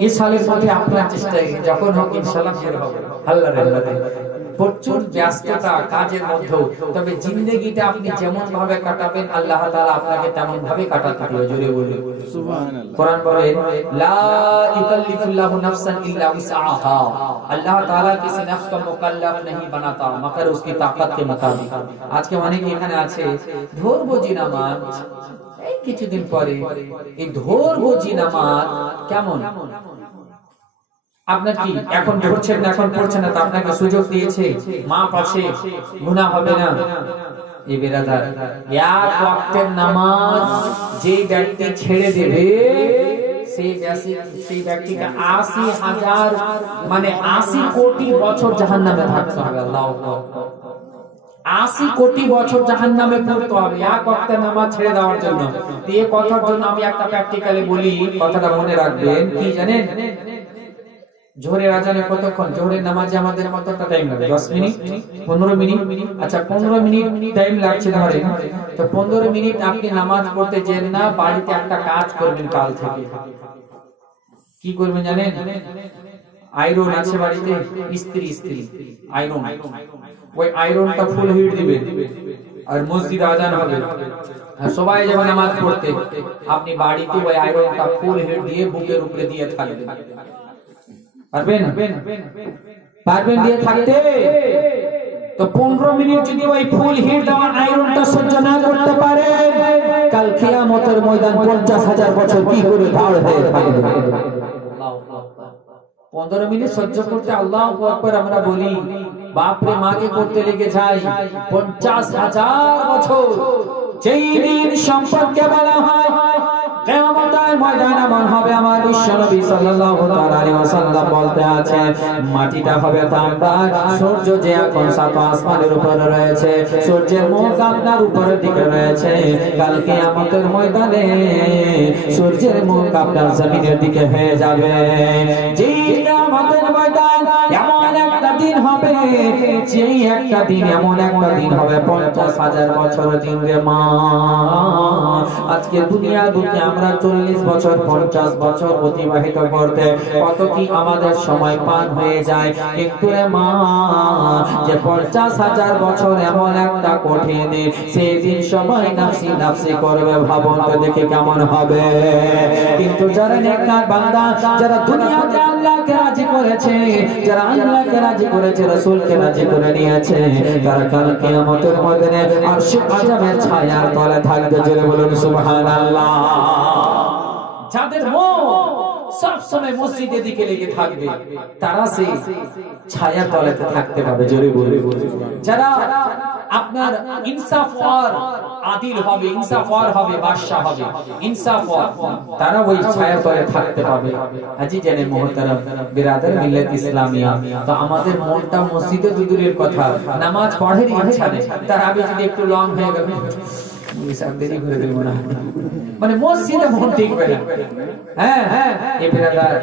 এই সালের মধ্যে আপনার চেষ্টায় যখন হোক ইনশাআল্লাহ বের হবে আল্লাহর রহমতে। প্রচুর ব্যস্ততা কাজের মধ্যেও, তবে জিন্দেগিটা আপনি যেমন ভাবে কাটাবেন আল্লাহ তাআলা আপনাকে তেমন ভাবে কাটাতে দিবে। জোরে বলুন সুবহানাল্লাহ। কোরআন বলে লা ইউকাল্লিফুল্লাহু নাফসান ইল্লা উসআহা, আল্লাহ তাআলা किसी नफ्स को मुकल्लफ नहीं बनाता मगर उसकी ताकत के मुताबिक। আজকে অনেকে এখানে আছে ধর্মজি নামাজ, এই কিছুদিন পরে এই ধর্মজি নামাজ কেমন আপনার কি এখন পড়ছেন না, এখন পড়ছেন না, তো আপনাকে সুযোগ দিয়েছে, মাপ আছে, গুনাহ হবে না। এই বেরাদার এক ওয়াক্তের নামাজ যে ব্যক্তি ছেড়ে দেবে সেই ব্যক্তিকে ৮০,০০০ মানে ৮০ কোটি বছর জাহান্নামে থাকতে হবে। আল্লাহু আকবার। ৮০ কোটি বছর জাহান্নামে পড়তে হবে এক ওয়াক্তের নামাজ ছেড়ে দেওয়ার জন্য। এই কথার জন্য আমি একটা প্র্যাকটিক্যালি বলি, কথাটা মনে রাখবেন। কি জানেন জোহরের আজানে কতক্ষণ? জোহরের নামাজে আমাদের কতটা টাইম লাগে? 10 মিনিট 15 মিনিট। আচ্ছা 15 মিনিট টাইম লাগছে ধরেন, তো 15 মিনিট আপনি নামাজ পড়তে যেন না, বাড়িতে একটা কাজ করবেন কাল থেকে। কি করবেন জানেন? আয়রন আছে বাড়িতে, ইস্ত্রি আয়রন, ওই আয়রনটা ফুল হিট দিবেন আর মসজিদে আজান হবে আর সবাই যাবে নামাজ পড়তে, আপনি বাড়িতে ওই আয়রনটা ফুল হিট দিয়ে বুকের উপরে দিয়ে থাকবেন। পারবেন দিয়ে থাকতে? তো 15 মিনিট যদি ওই ফুল হিট দেওয়া আয়রনটা সহ্য না করতে পারে, কাল কিয়ামতের ময়দান 50,000 বছর কি করে দাঁড় হয়ে থাকবে। 15 মিনিট সহ্য করতে আল্লাহু আকবার আমরা বলি, বাপরে মাকে করতে লেগে যাই 50,000 বছর। যেই দিন সম্পর্কে বলা হয় কিয়ামতের ময়দান এমন হবে, আমার বিশ্বনবী সাল্লাল্লাহু আলাইহি ওয়াসাল্লাম বলতে আছেন মাটিটা হবে তাম্বা, সূর্য যে এখন সাত আসমানের উপরে রয়েছে, সূর্যের মুখ আপনার উপরের দিকে রয়েছে, কাল কিয়ামতের ময়দানে সূর্যের মুখ আপনার জমিনের দিকে হয়ে যাবে। যেই কিয়ামতের ময়দান এমন একটা দিন হবে, যেই একটা দিন এমন একটা দিন হবে 50,000 বছর দিন রে মা। আজকে দুনিয়া বুকে আমরা 40 বছর 50 বছর অতিবাহিত করতে কত কি আমাদের সময় পার হয়ে যায়, কিন্তু রে মা যে 50,000 বছর এমন একটা কঠিন দিন, সেই দিন সবাই নাফসি নাফসি করবে, ভাবুন তো দেখে কেমন হবে। কিন্তু যারা নেককার বান্দা, যারা দুনিয়াতে আল্লাহকে রাজি করেছে, যারা আল্লাহকে রাজি করেছে, রাসূলকে রাজি করে নিয়েছে, তারা কাল কিয়ামতের ময়দানে আরশে আযমের ছায়ার তলে থাকবে। জোরে বলুন সুবহানাল্লাহ। যাদের মন সব সময় মসজিদের দিকে লেগে থাকবে, তারা সেই ছায়ার তলাতে থাকতে পাবে। জোরে বলুন। যারা আপনার ইনসাফওয়ার আদিল হবে, ইনসাফওয়ার হবে, বাদশা হবে, ইনসাফওয়ার, তারা ওই ছায়ার তলে থাকতে পাবে। আজি জানে মুহতারাম বিরাদার মিল্লাত ইসলামিয়া, তো আমাদের মনটা মসজিদে দূরের কথা, নামাজ পড়ার ইচ্ছা নেই, তার আগে যদি একটু লং হয়ে গেল দেরি করে দিল না, মানে মসজিদে মন টিকবে না। হ্যাঁ এই বিরাদার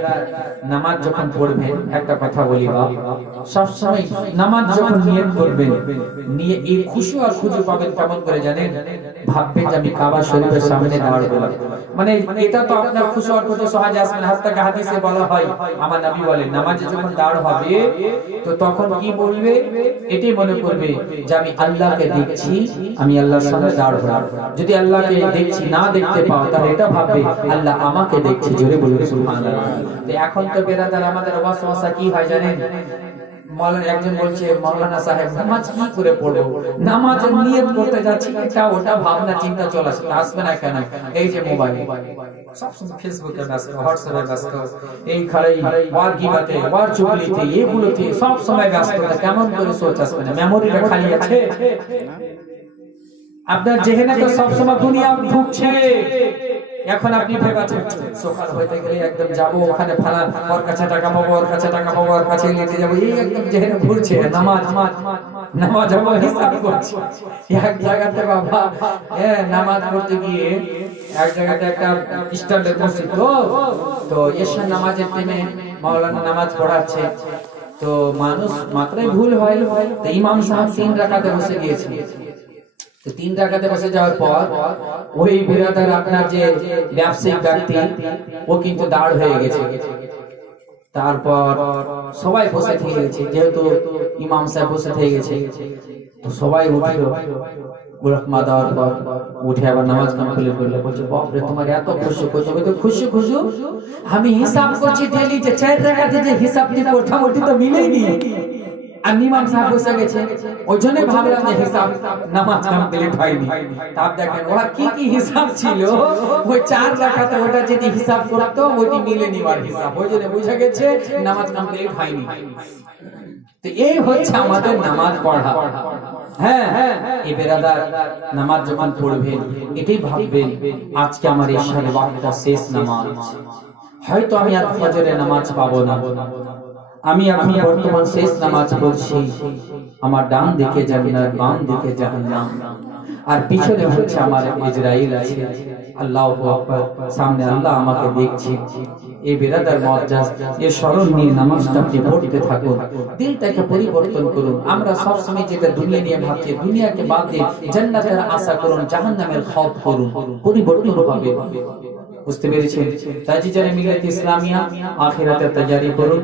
নামাজ যখন পড়বেন, একটা কথা বলি বাপ, সবসময় নামাজ যখন নিয়ত করবেন, নিয়ে এই খুশি আর খুশি পাবেন কেমন করে জানেন? ভাববেন যে আমি কাবা শরীফের সামনে দাঁড়ালাম, মানে এটা তো আপনার খুশি আর খুশি সহজ আসবে না। হাত্তা হাদিসে বলা হয়, আমার নবী বলেন নামাজে যখন দাঁড় হবে তো তখন কি বলবে? এটাই মনে করবে যে আমি আল্লাহকে দেখছি, আমি আল্লাহর সামনে দাঁড় হলাম। যদি আল্লাহকে দেখছি না দেখতে পাও, তাহলে এটা ভাববে আল্লাহ আমাকে দেখছে। জোরে বলুন সুবহানাল্লাহ। তো এখন তো বেরাদার আমাদের ওয়াসওয়াসা কি হয় জানেন? মাওলানা একজন বলছে, মাওলানা সাহেব নামাজ কি করে পড়বো? নামাজের নিয়ত করতে যাচ্ছি, এটা ওটা ভাবনা চিন্তা চলে আসবে না কেন? এই যে মোবাইল, সবসময় ফেসবুকে ব্যস্ত, হোয়াটসঅ্যাপে ব্যস্ত, এই খালি ওয়ার গিবাতে, ওয়ার চুগলিতে, এগুলোতে সব সময় ব্যস্ত। কেমন করে সোচ আসবে না? মেমোরিটা খালি আছে আপনার যেখানে, তো সবসময় দুনিয়া ঢুকছে। এখন আপনি ভেবেছেন সকাল হইতে গেলে একদম যাব ওখানে ফালা ওর কাছে টাকা পাবো, ওর কাছে টাকা পাবো, ওর কাছে নিতে যাবো, এই একদম যেখানে ঘুরছে নামাজ নামাজ আমার হিসাব করছে। এক জায়গাতে বাবা নামাজ পড়তে গিয়ে এক জায়গাতে একটা স্ট্যান্ডার্ড মসজিদ, তো এশার নামাজের টাইমে মাওলানা নামাজ পড়াচ্ছে, তো মানুষ মাত্রই ভুল হয়, তো ইমাম সাহেব 3 রাকাতে বসে গিয়েছে। তো 3 রাকাতে বসে যাওয়ার পর ওই বিরাদার আপনার যে ব্যবসায়িক ব্যক্তি ও কিন্তু দাঁড় হয়ে গেছে। তারপর সবাই বসে থেকে গেছে, যেহেতু ইমাম সাহেব বসে থেকে গেছে, তো সবাই উঠলো, গোরখমা দেওয়ার পর উঠে আবার নামাজ কমপ্লিট করলো। বলছে বাপরে তোমার এত খুশি করছো, তো খুশি খুশি আমি হিসাব করছি ডেলি যে 4 রাকাতে যে হিসাব দিয়ে মোটামুটি তো মিলেইনি, আর ইমাম সাহেব বসে গেছে, ওই জন্য ভাবলাম যে হিসাব নামাজ কমপ্লিট হয়নি। তার দেখেন ওরা কি কি হিসাব ছিল, ওই 4 রাকাতে ওটা যদি হিসাব করতো ওইটি মিলেনি আর হিসাব, ওই জন্য বুঝা গেছে নামাজ কমপ্লিট হয়নি। তো এই হচ্ছে আমাদের নামাজ পড়া। হ্যাঁ, এই বেরাদার নামাজ যখন পড়বেন এটাই ভাববেন আজকে আমার এশার ওয়াক্তটা শেষ নামাজ, হয়তো আমি আর ফজরের নামাজ পাবো না, আমি এখন বর্তমান শেষ নামাজ পড়ছি, আমার ডান দিকে জান্নাত, বাম দিকে জাহান্নাম, আর পিছনে হচ্ছে আমার ইসরাইল আছে। আল্লাহু আকবার, সামনে আল্লাহ আমাকে দেখছে। এই বেরাদার মুআজ্জাজ এই স্মরণ নিয়ে নামাজটা আপনি পড়তে থাকুন, দিলটাকে পরিবর্তন করুন। আমরা সব সময় যেটা দুনিয়া নিয়ে ভাবছি, দুনিয়াকে বাদ দিয়ে জান্নাতের আশা করুন, জাহান্নামের খৌফ করুন, পরিবর্তন হবে। বুঝতে পেরেছেন? তাই যারা মিলাত ইসলামিয়া আখিরাতের তৈরি করুন।